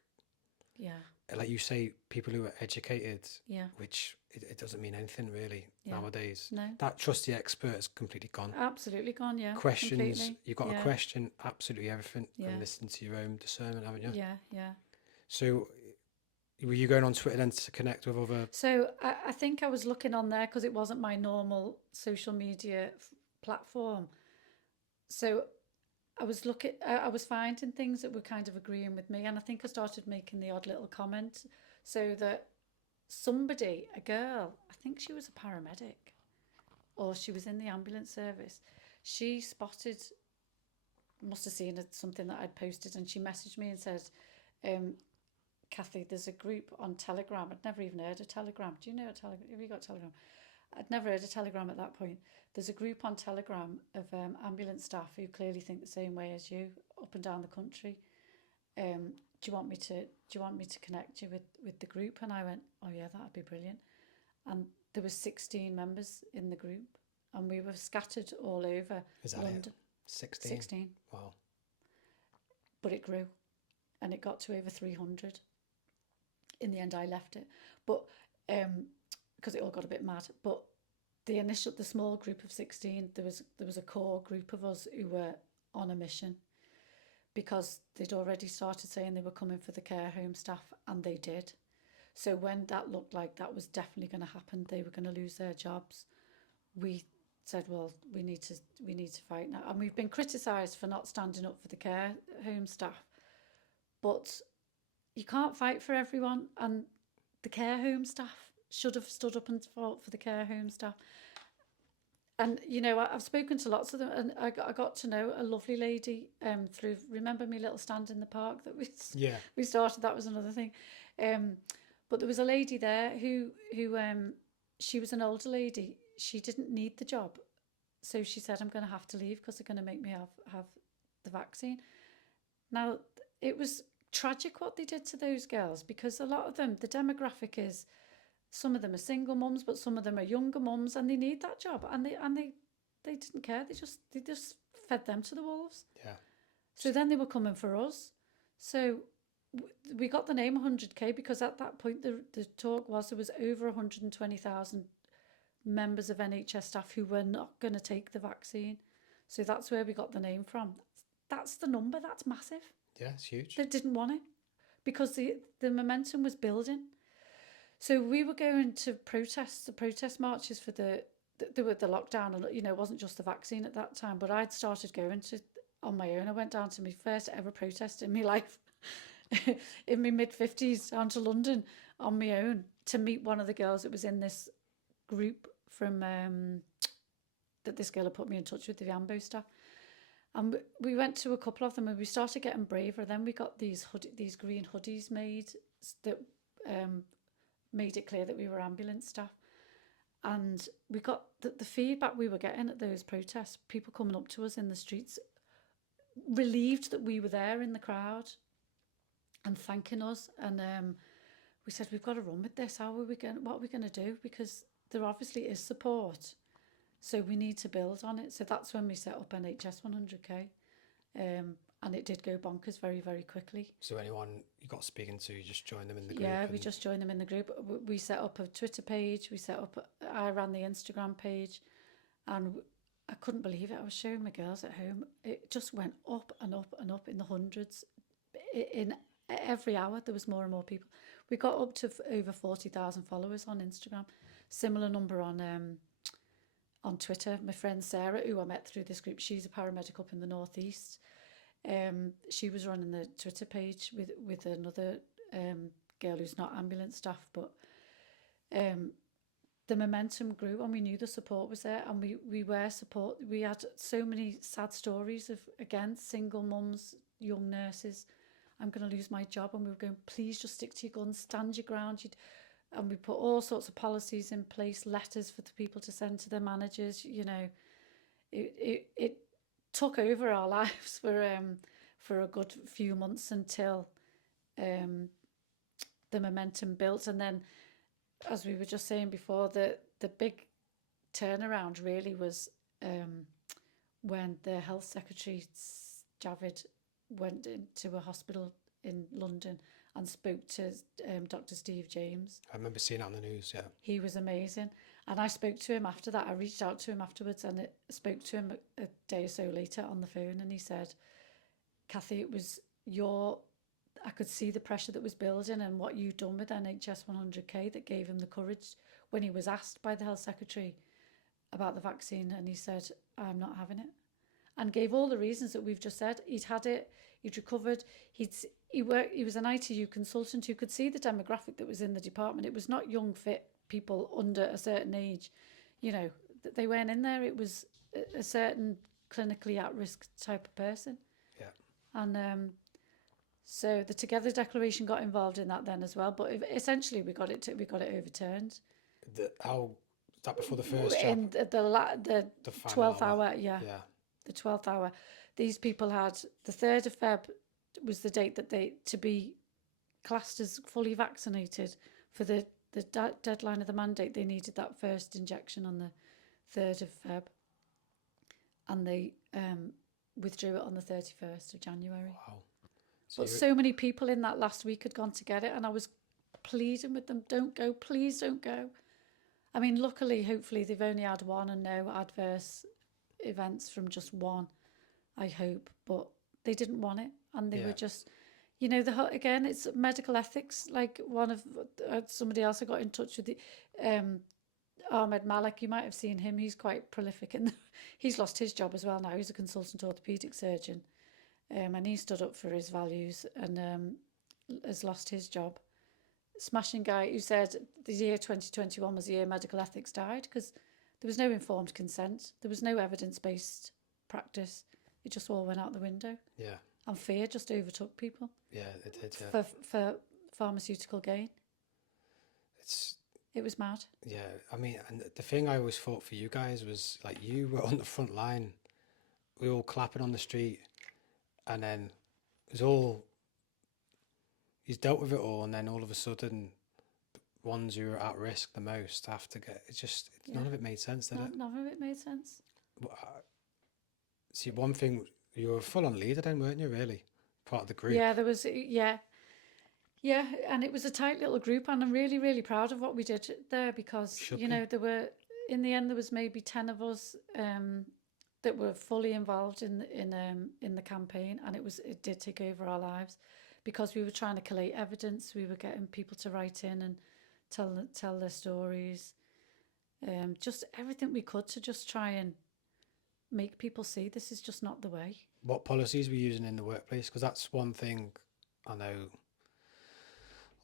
yeah, like you say, people who are educated, yeah, which it doesn't mean anything really nowadays. No. That trusty expert is completely gone. Absolutely gone, yeah. Questions, completely. You've got to question absolutely everything and listen to your own discernment, haven't you? Yeah, yeah. So were you going on Twitter then to connect with other... So I think I was looking on there because it wasn't my normal social media platform. So I was finding things that were kind of agreeing with me, and I think I started making the odd little comment so that somebody, a girl, I think she was a paramedic or she was in the ambulance service, she must have seen something that I'd posted, and she messaged me and said, Cathy, there's a group on Telegram. I'd never even heard of Telegram. Do you know Telegram? Have you got Telegram? I'd never heard of Telegram at that point. There's a group on Telegram of ambulance staff who clearly think the same way as you, up and down the country. Do you want me to connect you with the group? And I went, oh yeah, that'd be brilliant. And there was 16 members in the group, and we were scattered all over London. It? 16? 16. Wow. But it grew, and it got to over 300. In the end, I left it, but because it all got a bit mad. But the small group of 16, there was a core group of us who were on a mission, because they'd already started saying they were coming for the care home staff, and they did. So when that looked like that was definitely going to happen, they were going to lose their jobs, we said, well, we need to fight now. And we've been criticised for not standing up for the care home staff, but you can't fight for everyone, and the care home staff should have stood up and fought for the care home staff. And, you know, I've spoken to lots of them, and I got to know a lovely lady through, remember me little stand in the park that we started? That was another thing. But there was a lady there who she was an older lady. She didn't need the job. So she said, I'm going to have to leave because they're going to make me have the vaccine. Now, it was tragic what they did to those girls, because a lot of them, the demographic is, some of them are single mums, but some of them are younger mums, and they need that job, and they didn't care. They just fed them to the wolves. Yeah. So then they were coming for us. So we got the name 100k because at that point the talk was there was over 120,000 members of NHS staff who were not going to take the vaccine. So that's where we got the name from. That's the number. That's massive. Yeah, it's huge. They didn't want it because the momentum was building. So we were going to the protest marches for the lockdown, and you know, it wasn't just the vaccine at that time, but I'd started going to on my own. I went down to my first ever protest in my life in my mid-50s, down to London on my own to meet one of the girls that was in this group from that this girl had put me in touch with, the Ambo staff. And we went to a couple of them, and we started getting braver. Then we got these green hoodies made that made it clear that we were ambulance staff. And we got the feedback we were getting at those protests, people coming up to us in the streets, relieved that we were there in the crowd and thanking us. And we said, we've got to run with this. What are we going to do? Because there obviously is support. So we need to build on it. So that's when we set up NHS100k. And it did go bonkers very, very quickly. So anyone you got speaking to, you just join them in the group? Yeah, we just joined them in the group. We set up a Twitter page. I ran the Instagram page, and I couldn't believe it. I was showing my girls at home. It just went up and up and up in the hundreds. In every hour, there was more and more people. We got up to over 40,000 followers on Instagram. Similar number on Twitter. My friend Sarah, who I met through this group, she's a paramedic up in the northeast. She was running the Twitter page with another girl who's not ambulance staff, but the momentum grew, and we knew the support was there, and we were support. We had so many sad stories of, again, single mums, young nurses. I'm going to lose my job, and we were going, please just stick to your guns, stand your ground. And we put all sorts of policies in place, letters for the people to send to their managers. You know, it took over our lives for a good few months until the momentum built. And then, as we were just saying before, the big turnaround really was when the Health Secretary, Javid, went into a hospital in London and spoke to Dr. Steve James. I remember seeing it on the news, yeah. He was amazing. And I spoke to him after that. I reached out to him afterwards and spoke to him a day or so later on the phone, and he said, Cathy, it was I could see the pressure that was building and what you'd done with NHS100k that gave him the courage when he was asked by the Health Secretary about the vaccine, and he said, I'm not having it. And gave all the reasons that we've just said. He'd had it, he'd recovered, he was an ITU consultant who could see the demographic that was in the department. It was not young, fit people under a certain age. You know, they weren't in there. It was a certain clinically at-risk type of person. Yeah. And so the Together Declaration got involved in that then as well. But essentially, we got it overturned. that before the first jab? in the The final 12th hour. hour, yeah. Yeah. The 12th hour. These people had the 3rd of Feb was the date that they to be classed as fully vaccinated for the deadline of the mandate. They needed that first injection on the 3rd of Feb, and they withdrew it on the 31st of January. Wow. But so many people in that last week had gone to get it, and I was pleading with them, don't go, please don't go. I mean, luckily, hopefully, they've only had one and no adverse events from just one, I hope. But they didn't want it, and they were just, you know, again, it's medical ethics. Like one of somebody else I got in touch with, Ahmed Malik. You might have seen him. He's quite prolific, and he's lost his job as well now. He's a consultant orthopaedic surgeon, and he stood up for his values and has lost his job. Smashing guy who said the year 2021 was the year medical ethics died because there was no informed consent. There was no evidence-based practice. It just all went out the window. Yeah. And fear just overtook people. Yeah, it did, yeah. For pharmaceutical gain. It was mad. Yeah, I mean, and the thing I always thought for you guys was, like, you were on the front line. We were all clapping on the street, and then it was all... He's dealt with it all, and then all of a sudden, the ones who are at risk the most have to get... None of it made sense, did it? None of it made sense. See, one thing, you were a full-on leader then, weren't you, really? Part of the group. Yeah, there was... Yeah, and it was a tight little group, and I'm really, really proud of what we did there because, you know, there were... In the end, there was maybe 10 of us that were fully involved in the campaign, and it did take over our lives. Because we were trying to collate evidence, we were getting people to write in and tell their stories, just everything we could to just try and make people see this is just not the way. What policies were you using in the workplace? Because that's one thing I know.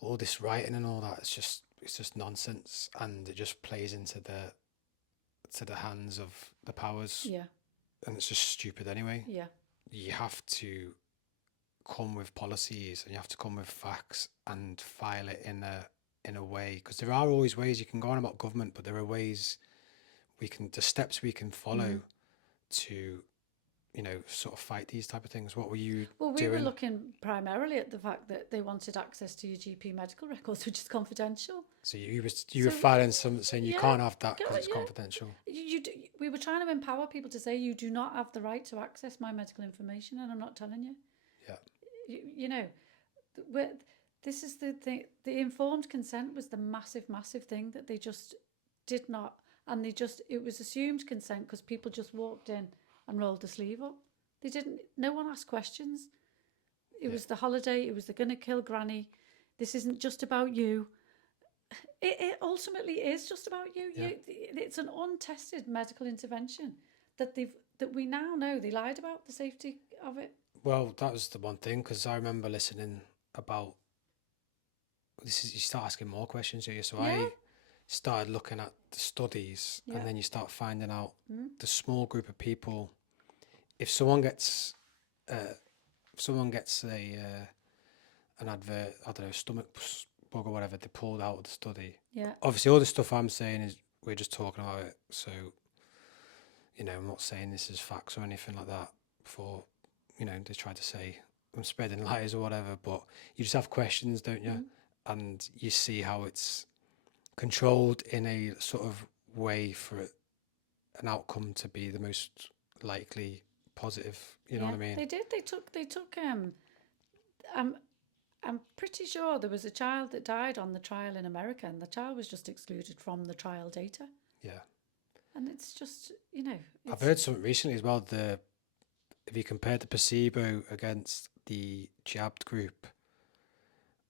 All this writing and all that, it's just nonsense, and it just plays into the hands of the powers. Yeah. And it's just stupid anyway. Yeah. You have to come with policies and you have to come with facts and file it in a way, because there are always ways you can go on about government, but there are ways the steps we can follow to, you know, sort of fight these type of things. What were you doing? we were looking primarily at the fact that they wanted access to your GP medical records, which is confidential. So you were filing some saying you can't have that because it's confidential. We were trying to empower people to say you do not have the right to access my medical information, and I'm not telling you. Yeah. You know, this is the thing. The informed consent was the massive thing that they just did not, and it was assumed consent because people just walked in and rolled the sleeve up. They didn't. No one asked questions. It was the holiday. It was they're going to kill Granny. This isn't just about you. It ultimately is just about you. Yeah. It's an untested medical intervention that we now know they lied about the safety of it. Well, that was the one thing, because I remember listening about this. You start asking more questions, do you? So I started looking at the studies, and then you start finding out the small group of people. If someone gets an advert, I don't know, stomach bug or whatever, they pulled out of the study. Yeah. Obviously, all the stuff I'm saying is we're just talking about it. So, you know, I'm not saying this is facts or anything like that. Before, you know, they try to say I'm spreading lies or whatever, but you just have questions, don't you? And you see how it's controlled in a sort of way for an outcome to be the most likely positive. You know what I mean? They did. They took. I'm pretty sure there was a child that died on the trial in America, and the child was just excluded from the trial data. Yeah. And it's just, you know. I've heard something recently as well. If you compared the placebo against the jabbed group,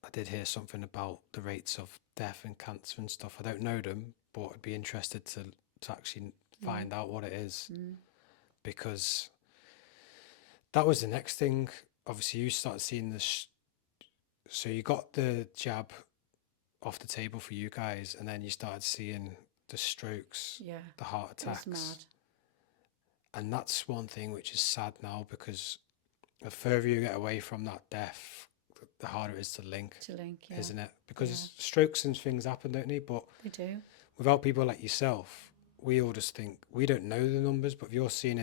I did hear something about the rates of death and cancer and stuff. I don't know them, but I'd be interested to actually find out what it is, because that was the next thing. Obviously, you started seeing this. So you got the jab off the table for you guys, and then you started seeing the strokes, the heart attacks. It was mad. And that's one thing which is sad now, because the further you get away from that death, the harder it is to link, isn't it? Because strokes and things happen, don't they? But they do. without people like yourself, we all just think we don't know the numbers, but if you're seeing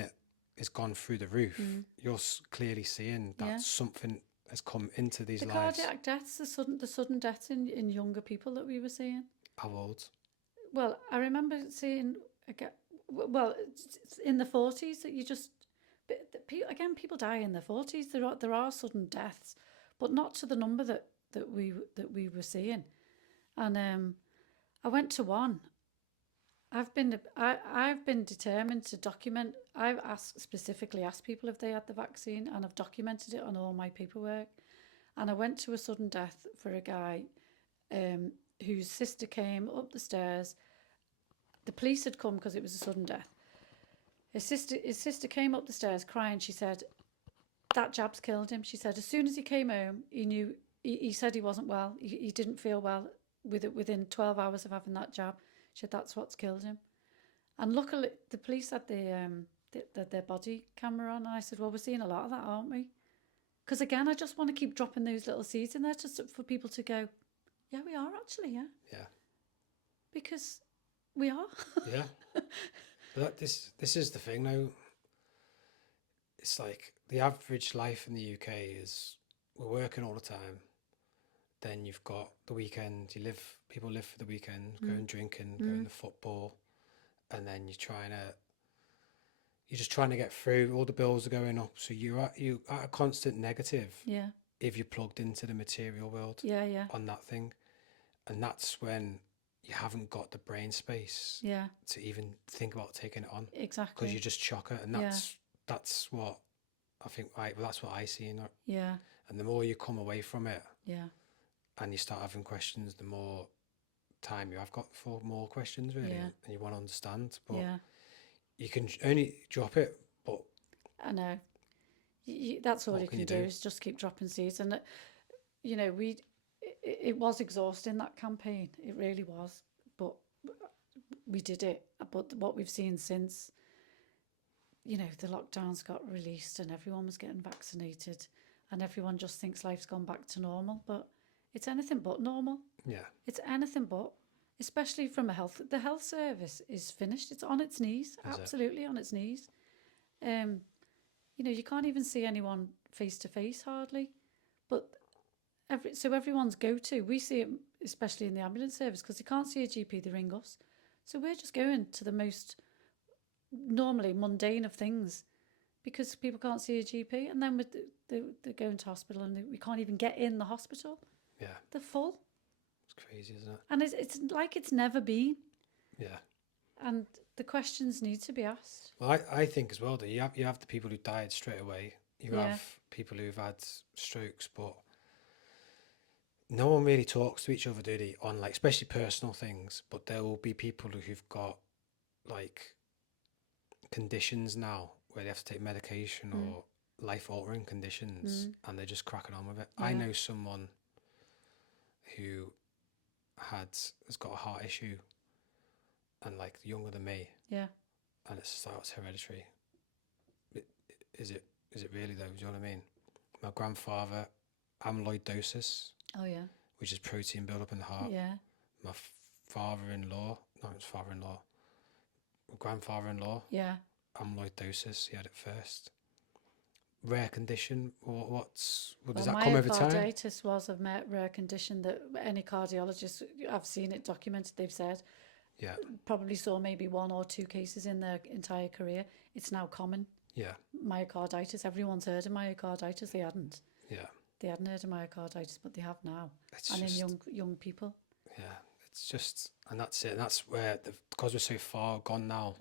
it's gone through the roof, you're clearly seeing that something has come into these The lives. cardiac deaths, the sudden deaths in younger people that we were seeing. How old? Well, I remember seeing, well, it's in the 40s that you just, again, people die in their 40s. There are sudden deaths, but not to the number that we were seeing. And I went to one. I've been determined to document. I've specifically asked people if they had the vaccine, and I've documented it on all my paperwork. And I went to a sudden death for a guy whose sister came up the stairs. The police had come because it was a sudden death. His sister came up the stairs crying. She said, that jab's killed him. She said, as soon as he came home, he knew, he said he wasn't well. He didn't feel well within 12 hours of having that jab. She said, that's what's killed him. And luckily, the police had their body camera on. And I said, well, we're seeing a lot of that, aren't we? Because again, I just want to keep dropping those little seeds in there just for people to go, yeah, we are actually, yeah. Yeah. Because we are. Yeah. But this is the thing now. It's like the average life in the UK is we're working all the time. Then you've got the weekend. People live for the weekend, going drinking, going to football, and then you're just trying to get through. All the bills are going up, so you're at a constant negative. Yeah. If you're plugged into the material world. Yeah, yeah. On that thing, and that's when you haven't got the brain space. Yeah. To even think about taking it on. Exactly. Because you just chocker, and that's what I think. That's what I see in it. Yeah. And the more you come away from it. Yeah. And you start having questions, the more time you have got for more questions, really, and you want to understand. But you can only drop it. But I know that's all you can do is just keep dropping seeds. And it was exhausting, that campaign. It really was. But we did it. But what we've seen since, the lockdowns got released and everyone was getting vaccinated, and everyone just thinks life's gone back to normal, but it's anything but normal. Yeah. It's anything but, especially from the health service is finished. It's on its knees, absolutely on its knees. You can't even see anyone face to face hardly. But everyone's go-to, we see it especially in the ambulance service, because they can't see a GP, they ring us. So we're just going to the most normally mundane of things, because people can't see a GP, and then they're going to hospital and we can't even get in the hospital. Yeah. They're full. It's crazy, isn't it? And it's like it's never been. Yeah. And the questions need to be asked. Well, I think as well that you have the people who died straight away. You have people who've had strokes, but no one really talks to each other, do they? On especially personal things. But there will be people who've got conditions now where they have to take medication or life-altering conditions, and they're just cracking on with it. Yeah. I know someone who has got a heart issue, and younger than me. Yeah. And it's hereditary. Is it really though? Do you know what I mean? My grandfather, amyloidosis. Oh yeah. Which is protein build-up in the heart. Yeah. My father-in-law, not his father-in-law, my grandfather-in-law. Yeah. Amyloidosis. He had it first. Rare condition, or does that come over time? Myocarditis was a rare condition that any cardiologist, I've seen it documented, they've said, probably saw maybe 1 or 2 cases in their entire career. It's now common. Yeah. Myocarditis, everyone's heard of myocarditis, they hadn't. Yeah. They hadn't heard of myocarditis, but they have now. In young people. Yeah, it's just, and that's it. And that's where, because we're so far gone now,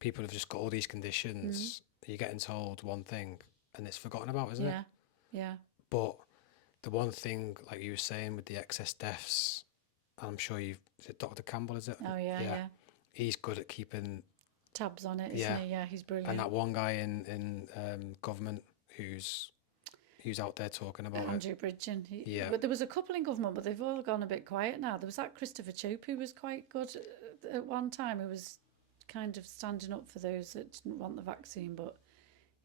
people have just got all these conditions. You're getting told one thing, and it's forgotten about, isn't it? Yeah, yeah. But the one thing, like you were saying, with the excess deaths, I'm sure is it Dr. Campbell, is it? Oh, yeah. He's good at keeping tabs on it, isn't he? Yeah, he's brilliant. And that one guy in government who's out there talking about Andrew Bridgen. But there was a couple in government, but they've all gone a bit quiet now. There was that Christopher Chope who was quite good at one time, who was kind of standing up for those that didn't want the vaccine, but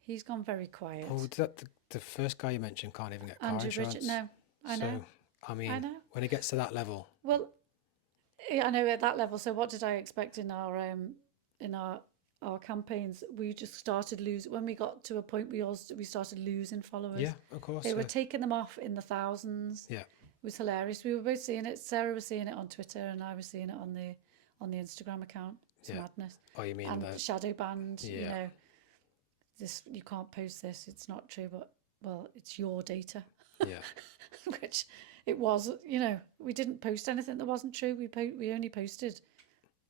he's gone very quiet. Oh, the first guy you mentioned can't even get car insurance. No, I know. So, I know. When it gets to that level. Well, Yeah, I know at that level. So what did I expect in our campaigns? We just started losing when we got to a point. We started losing followers. Yeah, of course. They were Yeah. taking them off in the thousands. Yeah. It was hilarious. We were both seeing it. Sarah was seeing it on Twitter, and I was seeing it on the Instagram account. It's Yeah. madness. Oh, you mean And the shadow banned. You yeah. know, this you can't post this. It's not true, but well, it's your data. Yeah. Which it was. You know, we didn't post anything that wasn't true. We only posted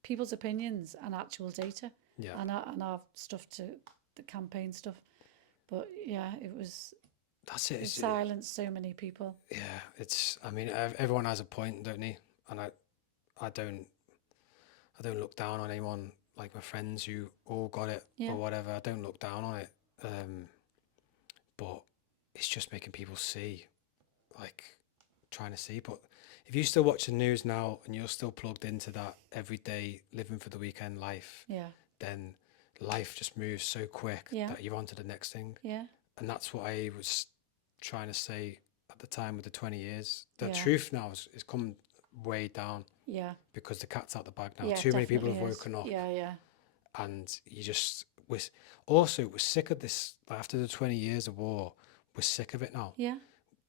people's opinions and actual data. Yeah. And our stuff to the campaign stuff. But yeah, it was. That's it. It silenced so many people. Yeah, it's. I mean, everyone has a point, don't they? And I don't look down on anyone like my friends who all got it Yeah. or whatever. I don't look down on it. But it's just making people see, like, trying to see. But if you still watch the news now and you're still plugged into that everyday living for the weekend life, Yeah. then life just moves so quick Yeah. that you're on to the next thing. Yeah. And that's what I was trying to say at the time with the 20 years. The Yeah. truth now is come way down Yeah. because the cat's out the bag now. Yeah, Too many people have definitely is. woken up. Yeah, yeah. And you just we're sick of this. After the 20 years of war, we're sick of it now. Yeah.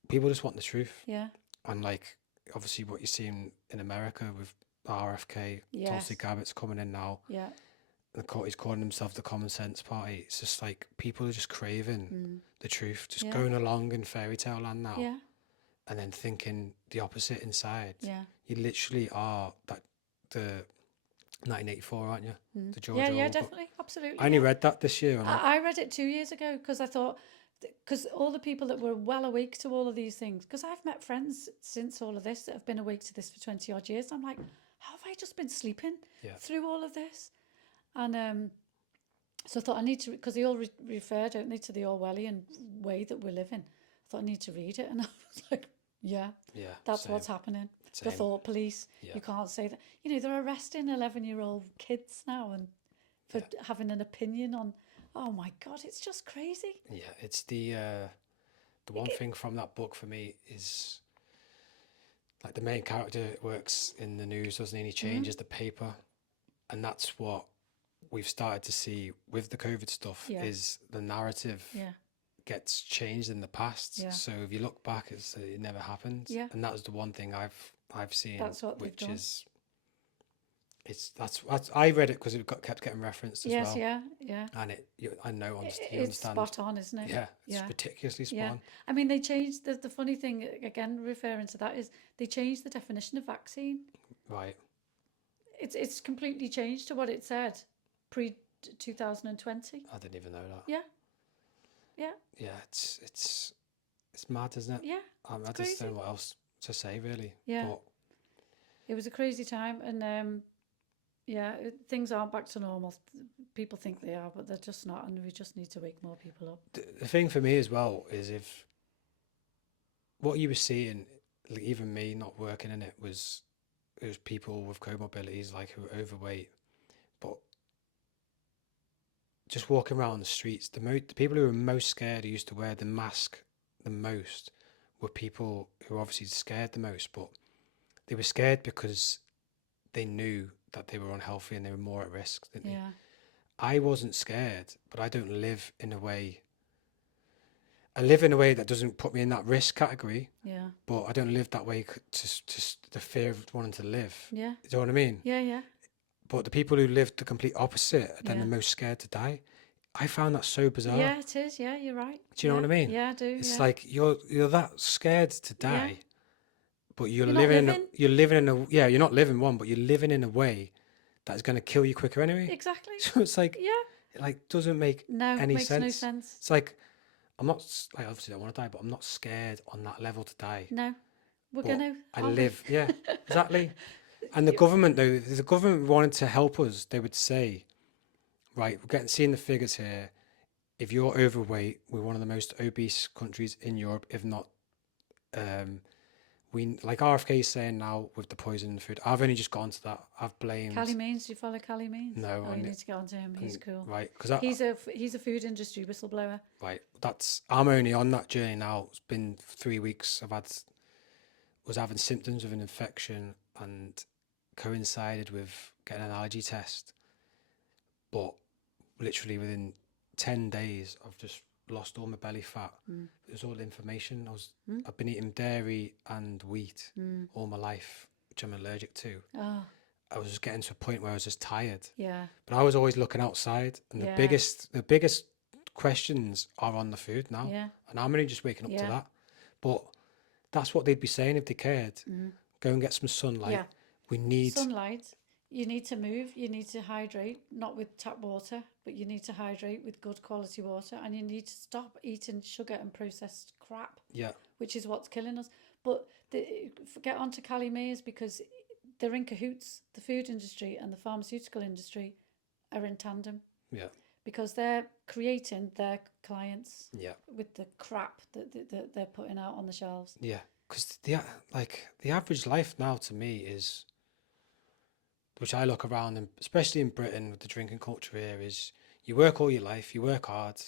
People just want the truth. Yeah. And like obviously what you're seeing in America with RFK, Yes. Tulsi Gabbard's coming in now. Yeah. He's calling himself the Common Sense Party. It's just like people are just craving the truth, just Yeah. going along in fairy tale land now, Yeah. and then thinking the opposite inside. Yeah. You literally are the 1984, aren't you? The George Yeah, Orwell book. definitely. Absolutely. I only yeah. read that this year. And I read it 2 years ago because I thought, because all the people that were well awake to all of these things, because I've met friends since all of this that have been awake to this for 20 odd years. I'm like, how have I just been sleeping through all of this? And so I thought I need to, because they all refer, don't they, to the Orwellian way that we're living. I thought I need to read it. And I was like, yeah, that's same. what's happening. Same. The thought police, you can't say that. You know, they're arresting 11-year-old kids now and for having an opinion on, oh my God, it's just crazy. Yeah, it's the one thing from that book for me is like the main character works in the news, doesn't he? And he changes the paper. And that's what we've started to see with the COVID stuff is the narrative gets changed in the past. Yeah. So if you look back, it never happened. Yeah. And that was the one thing I've seen, That's what which they've done. is that's I read it because it kept getting referenced as well. Yes, yeah. And I know, you It's understand. spot on, isn't it? Yeah, it's ridiculously spot on. I mean, they changed, the funny thing, again, referring to that, is they changed the definition of vaccine. Right. It's completely changed to what it said pre-2020. I didn't even know that. Yeah. Yeah, it's mad, isn't it? Yeah, I just crazy. don't know what else to say, really. Yeah. But it was a crazy time, and things aren't back to normal. People think they are, but they're just not, and we just need to wake more people up. the thing for me as well is if what you were seeing, like even me not working in it, was people with comorbidities, like who were overweight, but just walking around the streets, the people who were most scared, who used to wear the mask the most, were people who were obviously scared the most, but they were scared because they knew that they were unhealthy and they were more at risk, didn't they? I wasn't scared, but I don't live in a way. I live in a way that doesn't put me in that risk category. Yeah. But I don't live that way to the fear of wanting to live. Yeah. Do you know what I mean? Yeah. But the people who live the complete opposite are then the most scared to die. I found that so bizarre. Yeah, it is. Yeah, you're right. Do you know what I mean? Yeah, I do. It's like you're that scared to die, but you're not living living. you're not living one, but you're living in a way that's going to kill you quicker anyway. Exactly. So it's like it like doesn't make any makes sense. no sense. It's like I'm not like obviously I don't want to die, but I'm not scared on that level to die. No, we're But gonna. I live, exactly. And the government, though, if the government wanted to help us, they would say, right, seeing the figures here. If you're overweight, we're one of the most obese countries in Europe, if not. We like RFK is saying now with the poison in the food. I've only just gone to that. I've blamed. Callie Means, do you follow Callie Means? No, you need to get onto him. He's cool. Right, because he's a food industry whistleblower. Right, I'm only on that journey now. It's been 3 weeks. Was having symptoms of an infection, and coincided with getting an allergy test, but literally within 10 days I've just lost all my belly fat. It was all inflammation. I've been eating dairy and wheat all my life, which I'm allergic to. Oh, I was just getting to a point where I was just tired. yeah. But I was always looking outside, and Yeah. the biggest questions are on the food now. Yeah. And I'm only just waking up to Yeah. that. But that's what they'd be saying if they cared. Go and get some sunlight. Yeah. We need Sunlight. You need to move. You need to hydrate, not with tap water, but you need to hydrate with good quality water, and you need to stop eating sugar and processed crap, yeah, which is what's killing us. But get on to Cali Mears, because they're in cahoots. The food industry and the pharmaceutical industry are in tandem, yeah, because they're creating their clients yeah, with the crap that they're putting out on the shelves. yeah. Because the average life now to me is, which I look around, and especially in Britain with the drinking culture here, is you work all your life, you work hard,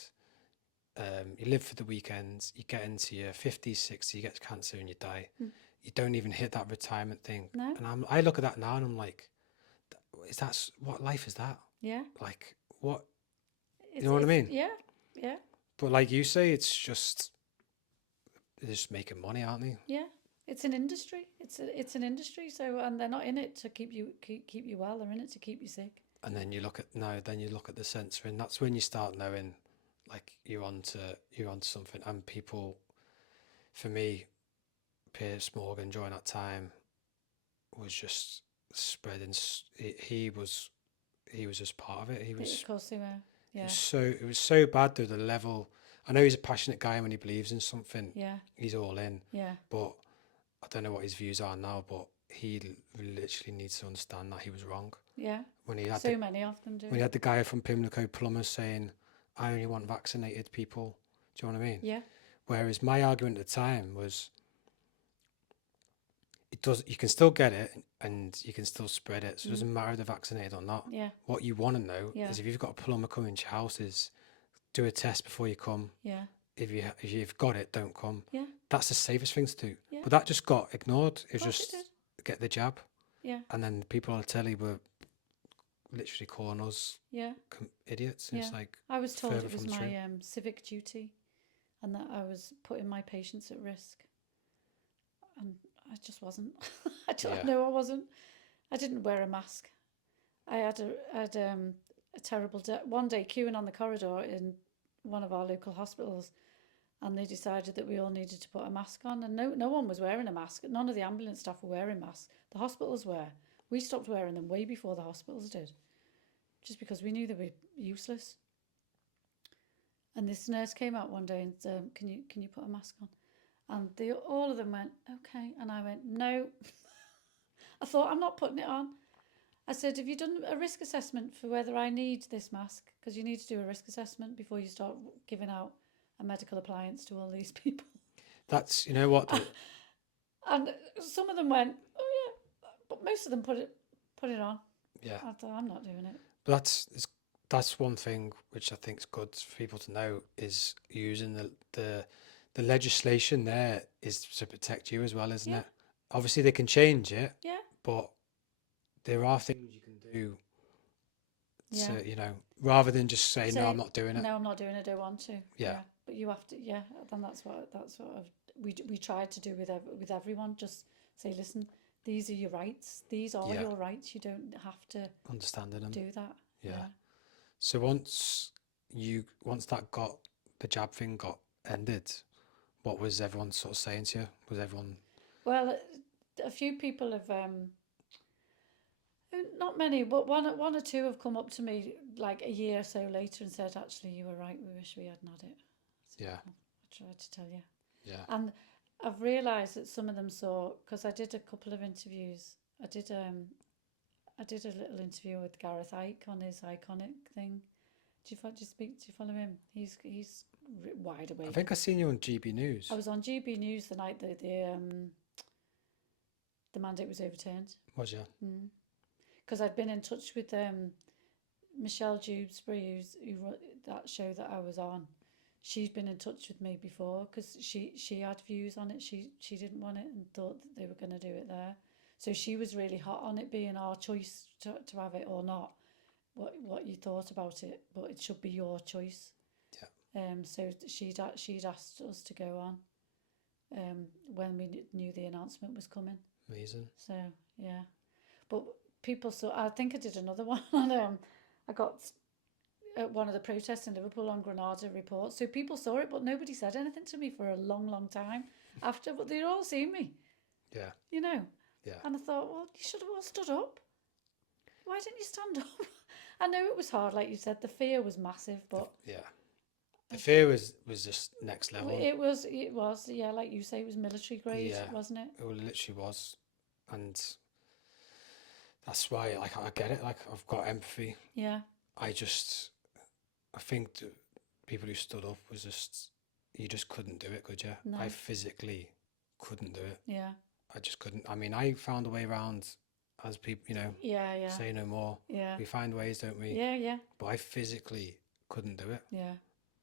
you live for the weekends, you get into your 50s, 60s, you get cancer and you die. You don't even hit that retirement thing. No. And I look at that now and I'm like, what life is that? Yeah. Like, what, you know what I mean? Yeah. Yeah. But like you say, they're just making money, aren't they? Yeah. It's an industry. It's an industry. So, and they're not in it to keep you well. They're in it to keep you sick. And then you look at the censoring. That's when you start knowing, like, you're onto something. And people, for me, Piers Morgan during that time was just spreading. He was just part of it. He was. Of course they were. Yeah. It was so bad though, the level. I know he's a passionate guy, and when he believes in something, Yeah. he's all in. Yeah. But I don't know what his views are now, but he literally needs to understand that he was wrong. Yeah. When he had so many of them do. When he had the guy from Pimlico Plumbers saying, "I only want vaccinated people." Do you know what I mean? Yeah. Whereas my argument at the time was, you can still get it and you can still spread it. So it doesn't matter if they're vaccinated or not. Yeah. What you want to know is, if you've got a plumber coming to your house, is do a test before you come. Yeah. If you've got it, don't come. Yeah. That's the safest thing to do. Yeah. But that just got ignored. It was Of course just it did. get the jab. Yeah. And then people on the telly were literally calling us idiots. Yeah. It's like, I was told further it was from the my truth. civic duty, and that I was putting my patients at risk, and I just wasn't. No, I wasn't. I didn't wear a mask. I had a terrible one day queuing on the corridor in one of our local hospitals, and they decided that we all needed to put a mask on, and no one was wearing a mask. None of the ambulance staff were wearing masks. The hospitals were. We stopped wearing them way before the hospitals did, just because we knew they were useless. And this nurse came out one day and said, can you put a mask on? And all of them went, okay. And I went, no. I thought, I'm not putting it on. I said, have you done a risk assessment for whether I need this mask? Because you need to do a risk assessment before you start giving out a medical appliance to all these people. That's, you know what? And some of them went, oh yeah, but most of them put it on. Yeah. I thought, I'm not doing it. But that's one thing which I think is good for people to know, is using the legislation there is to protect you as well, isn't it? Obviously they can change it. Yeah. But there are things you can do to, you know, rather than just say, no, I'm not doing it. No, I'm not doing it. I don't want to. Yeah. But you have to. Yeah. Then that's what we tried to do with everyone. Just say, listen, these are your rights. These are your rights. You don't have to understanding them. Do that. Yeah. So once the jab thing got ended, what was everyone sort of saying to you? Was everyone? Well, a few people have. Not many, but one or two have come up to me like a year or so later and said, actually, you were right. We wish we hadn't had it. So I tried to tell you. Yeah. And I've realised that some of them saw, because I did a couple of interviews. I did a little interview with Gareth Icke on his Iconic thing. Do you follow him? He's wide awake. I think I seen you on GB News. I was on GB News the night that the mandate was overturned. Was you? Because I'd been in touch with Michelle Dewsbury, who wrote that show that I was on. She'd been in touch with me before because she had views on it. She didn't want it and thought that they were going to do it there. So she was really hot on it being our choice to have it or not. What you thought about it, but it should be your choice. So she'd asked us to go on when we knew the announcement was coming. Amazing. So yeah, but people saw. I think I did another one. And, I got at one of the protests in Liverpool on Granada report. So people saw it, but nobody said anything to me for a long, long time after. But they'd all seen me. Yeah. You know. Yeah. And I thought, well, you should have all stood up. Why didn't you stand up? I know it was hard, like you said. The fear was massive, but the fear was just next level. It was, yeah, like you say, it was military grade, wasn't it? It literally was, and that's why, like, I get it. Like, I've got empathy. Yeah. I think the people who stood up was just, you just couldn't do it, could you? No. I physically couldn't do it. Yeah. I just couldn't. I mean, I found a way around, as people, you know. Yeah. Say no more. Yeah. We find ways, don't we? Yeah. But I physically couldn't do it. Yeah.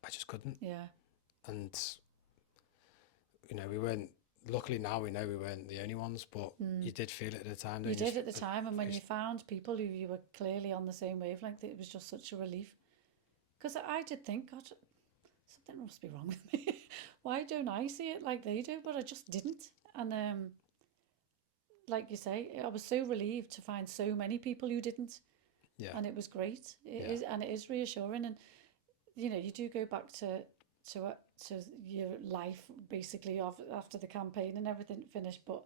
I just couldn't. Yeah. And, you know, we weren't, luckily now we know we weren't the only ones, but you did feel it at the time, You didn't did at the time, and when you found people who you were clearly on the same wavelength, it was just such a relief. Because I did think, God, something must be wrong with me. Why don't I see it like they do? But I just didn't. And like you say, I was so relieved to find so many people who didn't. Yeah. And it was great. It is reassuring. And you know, you do go back to your life basically after the campaign and everything finished, but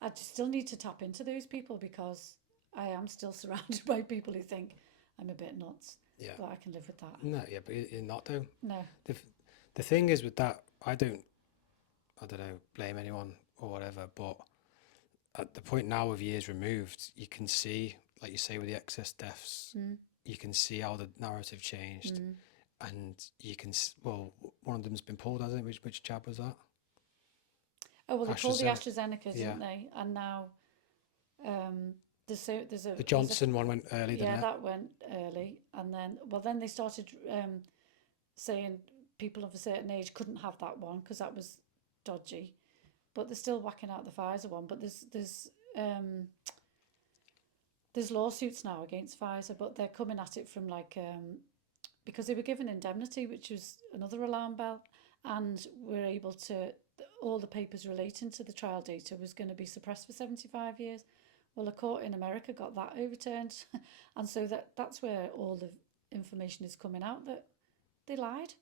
I still need to tap into those people because I am still surrounded by people who think I'm a bit nuts. Yeah. But I can live with that. No, yeah, but you're not though. No. The thing is with that, I don't know, blame anyone or whatever, but at the point now of years removed, you can see, like you say, with the excess deaths, you can see how the narrative changed. And you can, well, one of them's been pulled, hasn't it? Which jab was that? Oh, well, they pulled the AstraZeneca, didn't they? And now there's a... The Johnson one went early, didn't it? Yeah, that went early. And then they started saying people of a certain age couldn't have that one because that was dodgy. But they're still whacking out the Pfizer one. But there's lawsuits now against Pfizer, but they're coming at it from like... because they were given indemnity, which was another alarm bell, and were able to, all the papers relating to the trial data was going to be suppressed for 75 years. Well, a court in America got that overturned, and so that's where all the information is coming out, that they lied.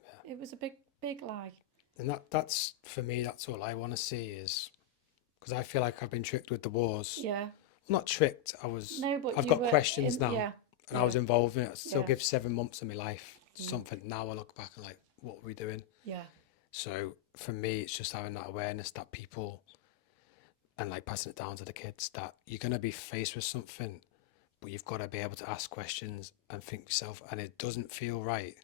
Yeah. It was a big lie. And that's, for me, that's all I want to see is, because I feel like I've been tricked with the wars. Yeah. Well, not tricked, I've got questions now. Yeah. And I was involved in it. I still give 7 months of my life to something. Now I look back and like, what were we doing? Yeah. So for me, it's just having that awareness that people, and like passing it down to the kids, that you're going to be faced with something, but you've got to be able to ask questions and think yourself, and it doesn't feel right.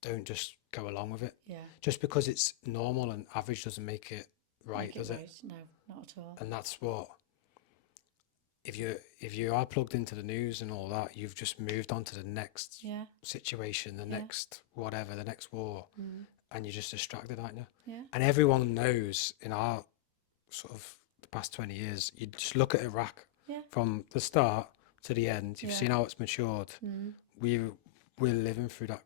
Don't just go along with it. Yeah. Just because it's normal and average doesn't make it right, does it? No, not at all. And that's what, if you are plugged into the news and all that, you've just moved on to the next situation, the next whatever, the next war, and you're just distracted, aren't you? Yeah. And everyone knows in our sort of the past 20 years, you just look at Iraq from the start to the end. You've seen how it's matured. We're living through that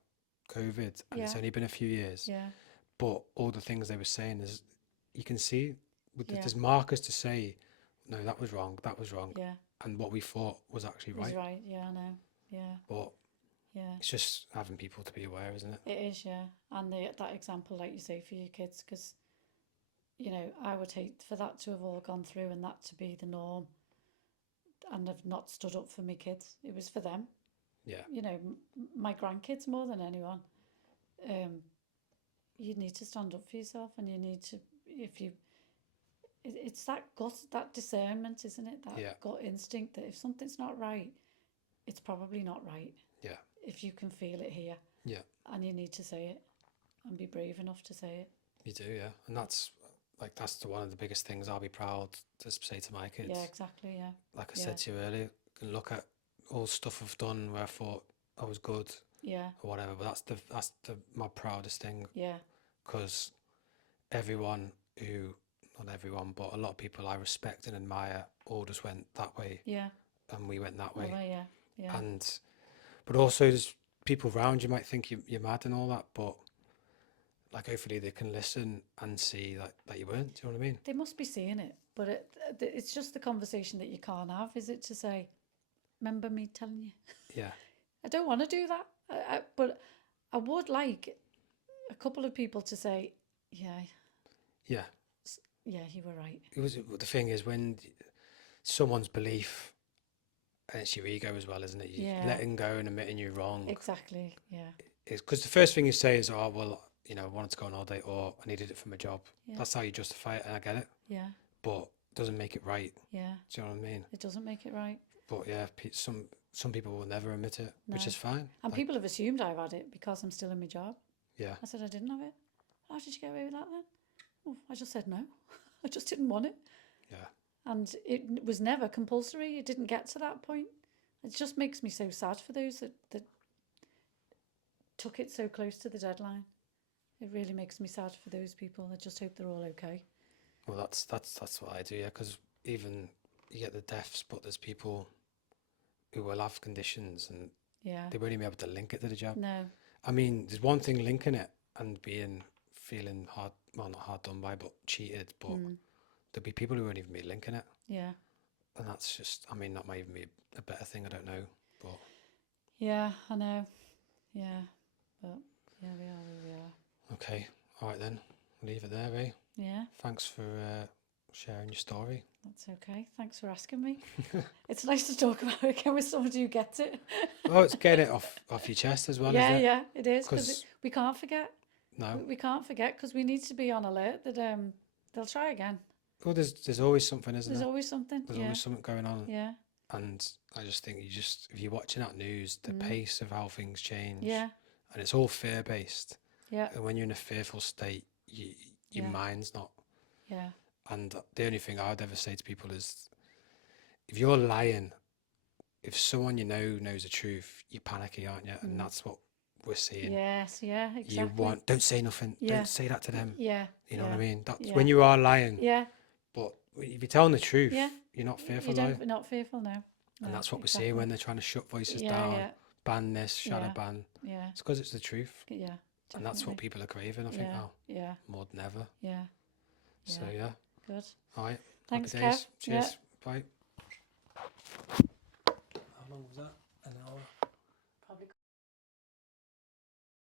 COVID, and it's only been a few years. Yeah. But all the things they were saying is, you can see there's markers to say, no, that was wrong. Yeah. And what we thought was actually right. Right, yeah, I know. Yeah. But it's just having people to be aware, isn't it? It is, yeah. And that example, like you say, for your kids, because, you know, I would hate for that to have all gone through and that to be the norm and have not stood up for my kids. It was for them. Yeah. You know, my grandkids more than anyone. You need to stand up for yourself, and you need to, it's that gut, that discernment, isn't it? That gut instinct that if something's not right, it's probably not right. Yeah. If you can feel it here. Yeah. And you need to say it and be brave enough to say it. You do, yeah. And that's one of the biggest things I'll be proud to say to my kids. Yeah, exactly, yeah. Like I said to you earlier, I can look at all stuff I've done where I thought I was good. Yeah. Or whatever, but that's my proudest thing. Yeah. Because everyone who not everyone, but a lot of people I respect and admire all just went that way, Yeah. and we went that way. Oh, yeah. Yeah. But also there's people around you might think you're mad and all that, but like hopefully they can listen and see that you weren't. Do you know what I mean? They must be seeing it, but it's just the conversation that you can't have, is it? To say, remember me telling you? Yeah. I don't want to do that, but I would like a couple of people to say, yeah, Yeah. yeah, you were right. The thing is, when someone's belief, and it's your ego as well, isn't it? You Yeah. letting go and admitting you're wrong. Exactly. Yeah. It's because the first thing you say is, oh, well, you know, I wanted to go on holiday, or I needed it for my job. Yeah. That's how you justify it, and I get it. Yeah. But it doesn't make it right. Yeah. Do you know what I mean? It doesn't make it right. But yeah, some people will never admit it, No. which is fine. And people have assumed I've had it because I'm still in my job. Yeah. I said I didn't have it. How did you get away with that then? Oh, I just said no. I just didn't want it. Yeah. And it was never compulsory. It didn't get to that point. It just makes me so sad for those that took it so close to the deadline. It really makes me sad for those people. I just hope they're all okay. Well, that's what I do, yeah. Because even you get the deaths, but there's people who will have conditions and Yeah. they won't even be able to link it to the job. No. I mean, there's one thing linking it and feeling hard, well, not hard done by, but cheated. But there'll be people who won't even be linking it. Yeah. And that's just, I mean, that might even be a better thing. I don't know, but Yeah, I know. Yeah, but yeah, we are where we are. okay, all right then, leave it there, eh? Yeah. Thanks for sharing your story. That's okay. Thanks for asking me. It's nice to talk about it again with somebody who gets it. Oh, it's getting it off your chest as well, Yeah, isn't it? yeah, it is. Because we can't forget. No. We can't forget because we need to be on alert that they'll try again. Well, there's always something, isn't There's there? always something. There's Yeah. always something going on. Yeah. And I just think if you're watching that news, the pace of how things change, Yeah. and it's all fear-based. Yeah. And when you're in a fearful state, your Yeah. mind's not. Yeah. And the only thing I would ever say to people is, if you're lying, if someone you know knows the truth, you're panicky, aren't you? And that's what we're seeing. Yes. Yeah. Exactly. Don't say nothing. Yeah. Don't say that to them. Yeah. You know what I mean? That's Yeah. when you are lying. Yeah. But if you're telling the truth, Yeah. you're not fearful, You don't. Not fearful now. and No, that's what exactly. we're seeing when they're trying to shut voices Yeah. down, Yeah. ban this, shadow Yeah. ban. Yeah. It's because it's the truth. Yeah. And that's what Definitely. people are craving, I think, Yeah. now, Yeah. more than ever. Yeah. So, Yeah. yeah. Good. All right. Thanks, Happy days. Kev. Yeah. Cheers. Bye. How long was that? An hour.